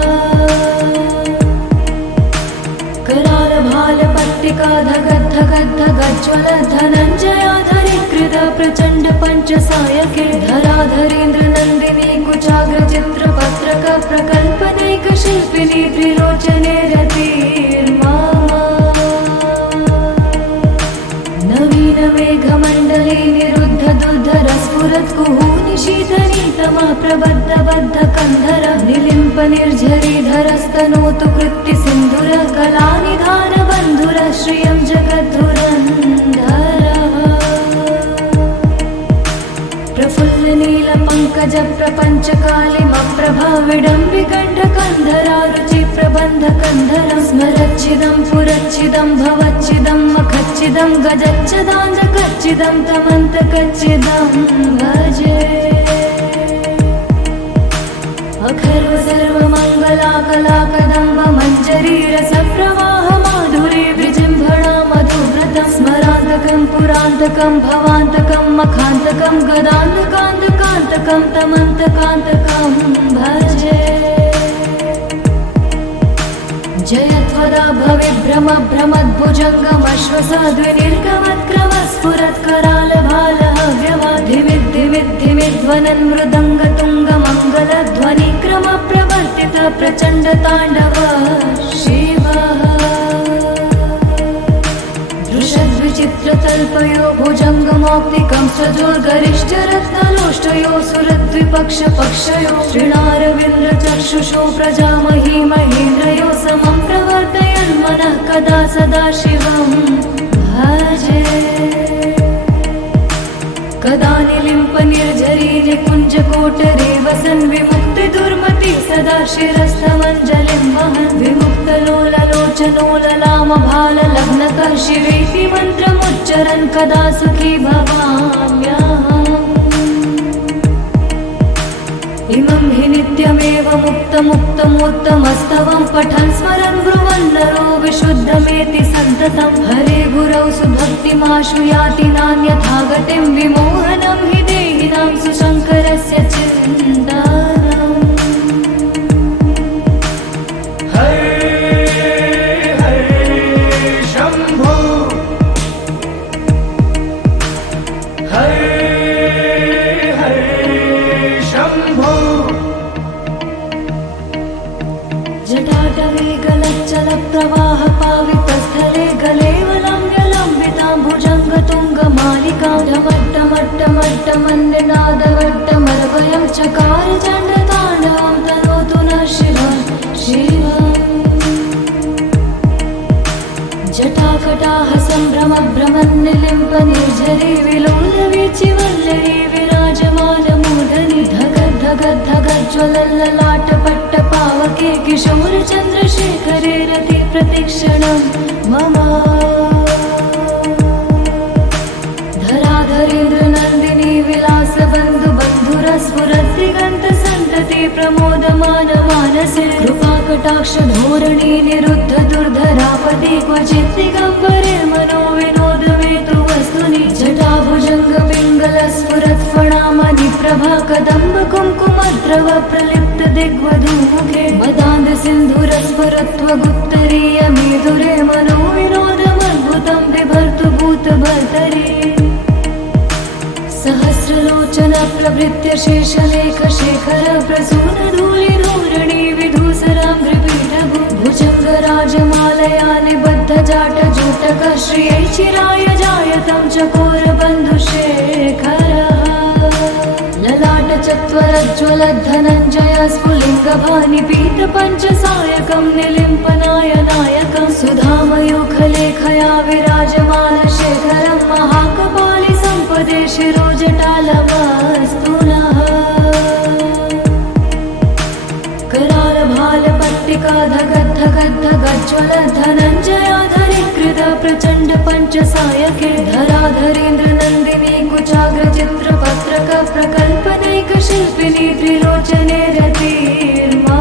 करालभालपट्टिकाधगद्धगद्धगज्ज्वलद्धनञ्जयाधरीकृत प्रचण्ड पञ्चसायके धराधरेन्द्रनन्दिनी कुचाग्रचित्रपत्रक प्रकल्पनैकशिल्पिनी त्रिलोचने रतिर्मा नवीनमेघमण्डले निरुद्ध दुर्धरस्फुरत्कुहूनि शीतनीतमः प्रबद्धबद्धकन्धर निलिम्प निर्झरीधरस्तनोतु कृत्तिसिन्धुर कलानिधानबन्धुर श्रियं जगद्धुरन्धरः प्रफुल्लनीलपङ्कज प्रपञ्चकालिमप्रभाविडम्बिकण्ठकन्धरा रुचिप्रबन्धकन्धरं स्मरच्छिदं पुरच्छिदं भवच्छिदं मखच्छिदं गजच्छदाञ्जकच्छिदं तमन्तकच्छिदं भजे अखर्व सर्वमङ्गलाकलाकदम्ब मञ्जरीरसप्रवाह माधुरी विजृम्भणा मधुव्रतं स्मरान्तकं पुरान्तकं भवान्तकं मखान्तकं गदान्तकान्तकान्तकं तमन्तकान्तकं भजे जयत्वदा भविभ्रम भ्रमद्भुजङ्गमश्वसाद्विनिर्गमत्करालभालहव्यवाधिमिद्धिमिद्धिमिध्वनन् मृदङ्गतुङ्गमङ्गलध्वनिक्रम प्रवर्तित प्रचण्डताण्डव शिवः दृशद्विचित्रतल्पयो भुजङ्गमौक्तिकं सजोर्गरिष्ठरत्नलोष्टयो सुरद्विपक्षपक्षयो श्रीणारविन्द्रचक्षुषो प्रजामही महेन्द्रयो समं प्रवर्तयन् मनः कदा सदा शिवं भजे कदा निलिम्प निर्झरी निकुञ्जकोटरे वसन् विमुक्तिदुर्मति सदा शिरस्थमञ्जलिं वहन् विमुक्तलोललोचनोललामभाललग्नकः शिवेति मन्त्रमुच्चरन् कदा सुखी भवाम्यहम् इमं हि नित्यमेव मुक्तमुत्तमोत्तमस्तवं पठन् स्मरन् ब्रुवन् नरो विशुद्धमेति सन्ततं हरे गुरौ सुभक्तिमाशु याति नान्यथा गतिं विमोहनं हि देहिनां सुशङ्करस्य चिन्तनम् हरे हरे शम्भो हरे शम्भो जटाटवे गलच्चलप्रवाह पावितस्थले गलेवलम्ब्यलम्बितां भुजङ्गतुङ्गमालिकां ढमट्टमट्टमट्टमन्निनादवट्टमर्वयं चकार चण्डताण्डवं तनोतु नः शिवः शिवम् जटाकटाः सम्भ्रमभ्रमन्निलिम्प निर्झरी विलोलवीचिवल्लरी विराजमानमूर्धनि धगद्धगद्धगज्ज्वलल्ललाटपट्टपावके किशोरचन्द्रशेखरे रति प्रतिक्षणं मम धराधरेन्द्रनन्दिनी विलासबन्धुबन्धुरस्फुरद्दिगन्तसन्तति प्रमोदमानमानसे कृपाकटाक्षधोरणी निरुद्ध दुर्धरापदि क्वचित् दिगम्बरे मनो विनोदमेतु वस्तुनि जटाभुजङ्गपिङ्गलस्फुरत्फणामणि प्रभा कदम्ब कुङ्कुमद्रव प्रलिप्त दिग्वधूमुखे मदान्धसिन्धुरस्फुरत्वगुप्तरीयमेधुरे मनो विनोदमद्भुतं बिभर्तु भूतभर्तरि सहस्रलोचन प्रभृत्य शेषलेखशेखर प्रसूनधूलिधूरणि विधूसराङ्घ्रिपीठभु भुजङ्गराजमालया निबद्धजाटजूटकः श्रियै चिराय जायतं चकोरबन्धुशेखरः ललाटचत्वरज्ज्वलद्धनञ्जय स्फुलिङ्गभानि पीतपञ्चसायकं निलिम्पनायनायकं सुधामयूखलेखया विराजमानशेखरं महाकपालि सम्पदे शिरोजटालमस्तु नः करालभालपट्टिकाधगद्धगद्धगज्ज्वलद्धनञ्जयाधरीकृत धराधरीकृत प्रचण्ड पञ्चसायके धराधरेन्द्र नन्दिनी कुचाग्र चित्र पत्रक प्रकल्पनैक शिल्पिनी त्रिलोचने रतिर्मा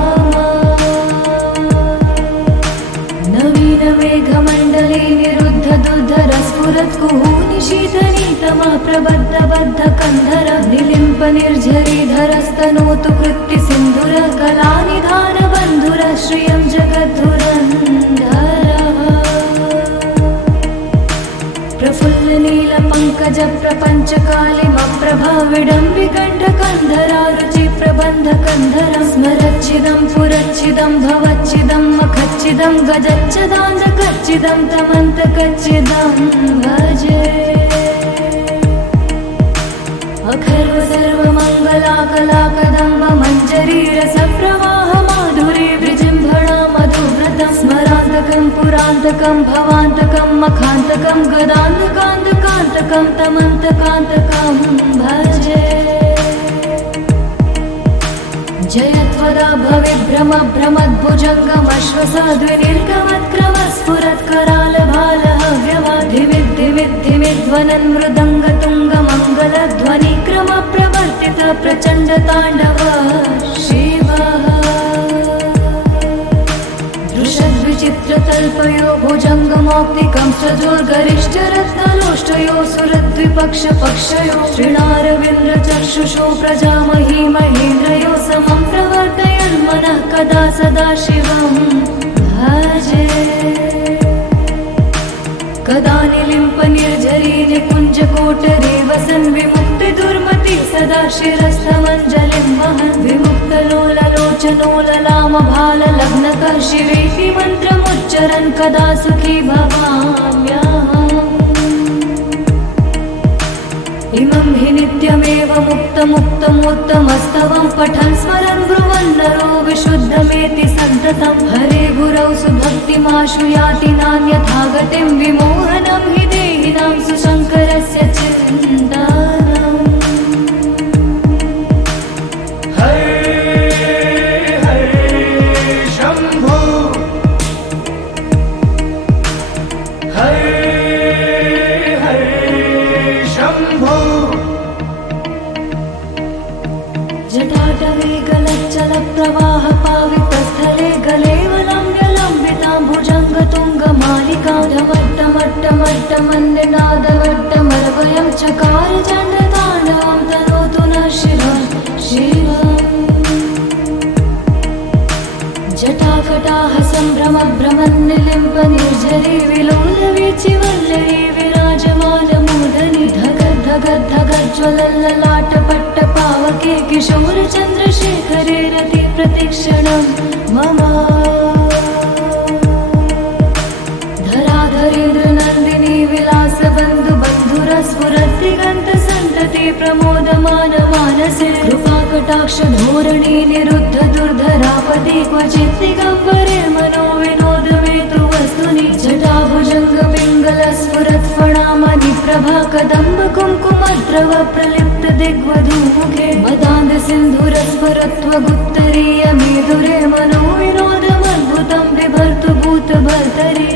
नवीन मेघमण्डले निरुद्ध दुर्धर स्फुरत् कुहूनि शीतनीतमा प्रबद्ध बद्ध कन्धर निलिम्प निर्झरीधरस्तनोतु कृत्ति सिन्धुर कलानिधान बन्धुर श्रियं जगद्धुरन्धरः प्रफुल्ल नील पङ्कज प्रपञ्च कालिमप्रभा विडम्बिकण्ठ कन्धरा रुचि प्रबन्ध कन्धर स्मरच्चिदं पुरच्चिदं भवच्चिदं मखच्चिदं गजच्चदान्धकच्चिदं तमन्तकच्चिदं भजे अखर्व सर्वमङ्गलाकलाकदम्ब मञ्जरी रसप्रवाह माधुरी विजृम्भणा मधुव्रतं स्मरान्तकं पुरान्तकं भवान्तकं मखान्तकं गदान्तकान्तकान्तकं तमन्तकान्तकं भजे जयत्वदा भविभ्रम भ्रमद्भुजङ्गमश्वसाद्विनिर्गमत्क्रमस्फुरत्करालभालहव्यवाधिविद्धिविद्धिविध्वनन् मृदङ्गतुङ्गमङ्गलध्वनिक्रम प्रवर्तित प्रचण्ड ताण्डव शिवः दृशद्विचित्रतल्पयो भुजङ्गमौक्तिकं सजोर्गरिष्ठरत्नलोष्टयो सुरद्विपक्षपक्षयो श्रीणारविन्द्रचक्षुषो प्रजामही महेन्द्रयो समं प्रवर्तयन्मनः कदा सदा शिवं भजे कदा निलिम्प निर्झरी निकुञ्जकोटरे वसन् विमुक्तिदुर्मति सदा शिरस्थमञ्जलिं वहन् विमुक्तलोललोचनोललामभाललग्नकः शिवेति मन्त्रमुच्चरन् कदा सुखी भवाम्यहम् इमं हि नित्यमेव मुक्तमुत्तमोत्तमस्तवं पठन् स्मरन् ब्रुवन् नरो विशुद्धमेति सन्ततं हरे गुरौ सुभक्तिमाशु याति नान्यथा गतिं विमोहनं हि देहिनां सुशङ्करस्य चिन्तनम् हरे हरे शम्भो हरे हरे शम्भो जटाटवे गलच्चल प्रवाह पावितस्थले गलेवलम्ब्यलम्बितां भुजङ्गतुङ्गमालिकां ढमट्टमट्टमट्टमन्निनादवट्टमर्वयं चकार चण्डताण्डवं तनोतु नः शिवं शिवम् जटाकटाह सम्भ्रमभ्रमन्निलिम्प निर्झरी विलोलवीचिवल्लरी विराजमानमूर्धनि धगद्धगद्धगज्ज्वलल्ललाटपट्टपावके किशोरचन्द्रशेखरे रति प्रतिक्षणं मम धराधरेन्द्र नन्दिनी विलासबन्धु बन्धुरस्फुरद्दिगन्तसन्तति प्रमोदमान मानसे कृपाकटाक्ष धोरणी निरुद्ध दुर्धरापति क्वचित् दिगम्बरे मनो विनोदमेतु वस्तुनि जटाभुजङ्ग पिङ्गल स्फुरत् फणामणि प्रभा कदम्ब कुङ्कुमद्रव प्रलिप्त दिग्वधूमुखे मदान्ध सिन्धुरस्फुरत्वगुत्तरीय मेदुरे मनो विनोदमद्भुतं बिभर्तु भूतभर्तरि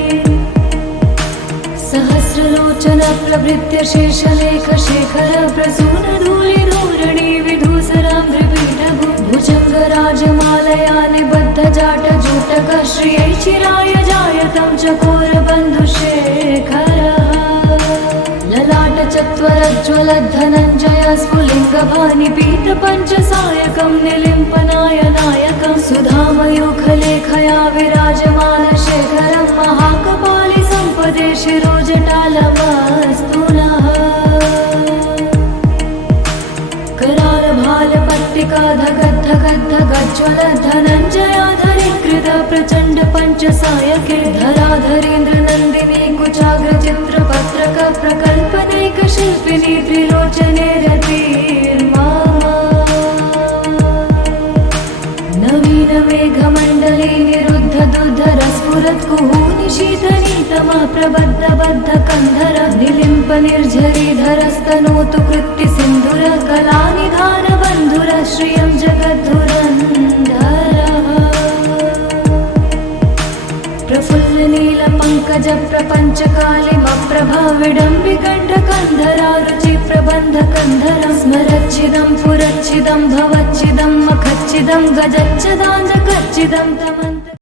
सहस्रलोचन प्रभृत्य शेषलेख शेखर प्रसून धूलिधूरणि विधूसराम्भ्रिपीठभु भुजङ्गराजमालया निबद्ध जाट जूटक श्रियै चिराय जायतं चकोरबन्धुशेखरः ललाट चत्वरज्ज्वलद्धनञ्जय स्फुलिङ्गभानि पीतपञ्चसायकं निलिम्पनायनायकं सुधामयूखलेखया विराजमान शेखरं महाकपालि सम्पदे शिरोजटालमस्तु नः करालभालपट्टिका धगद्धगद्धगज्ज्वलद्धनञ्जयाधरीकृत प्रचण्ड पञ्चसायके धराधरेन्द्र नन्दिनी कुचाग्र चित्र पत्रक प्रकल्पनैक शिल्पिनी त्रिलोचने रतिर्मा नवीन मेघमण्डले निरुद्ध दुर्धर स्फुरत् कुहूनि शीतनीतमा प्रबद्ध बद्ध कन्धर निलिम्प निर्झरीधरस्तनोतु कृत्ति सिन्धुर कलानिधान बन्धुर श्रियं जगद्धुरन्धरः प्रफुल्ल नील पङ्कज प्रपञ्च च कालिमप्रभाविडं विकण्ठकन्धरारुचिप्रबन्धकन्धरं स्मरच्चिदं पुरच्चिदं भवच्चिदं मखच्चिदं गजच्चिदाञ्जकच्चिदं तमन्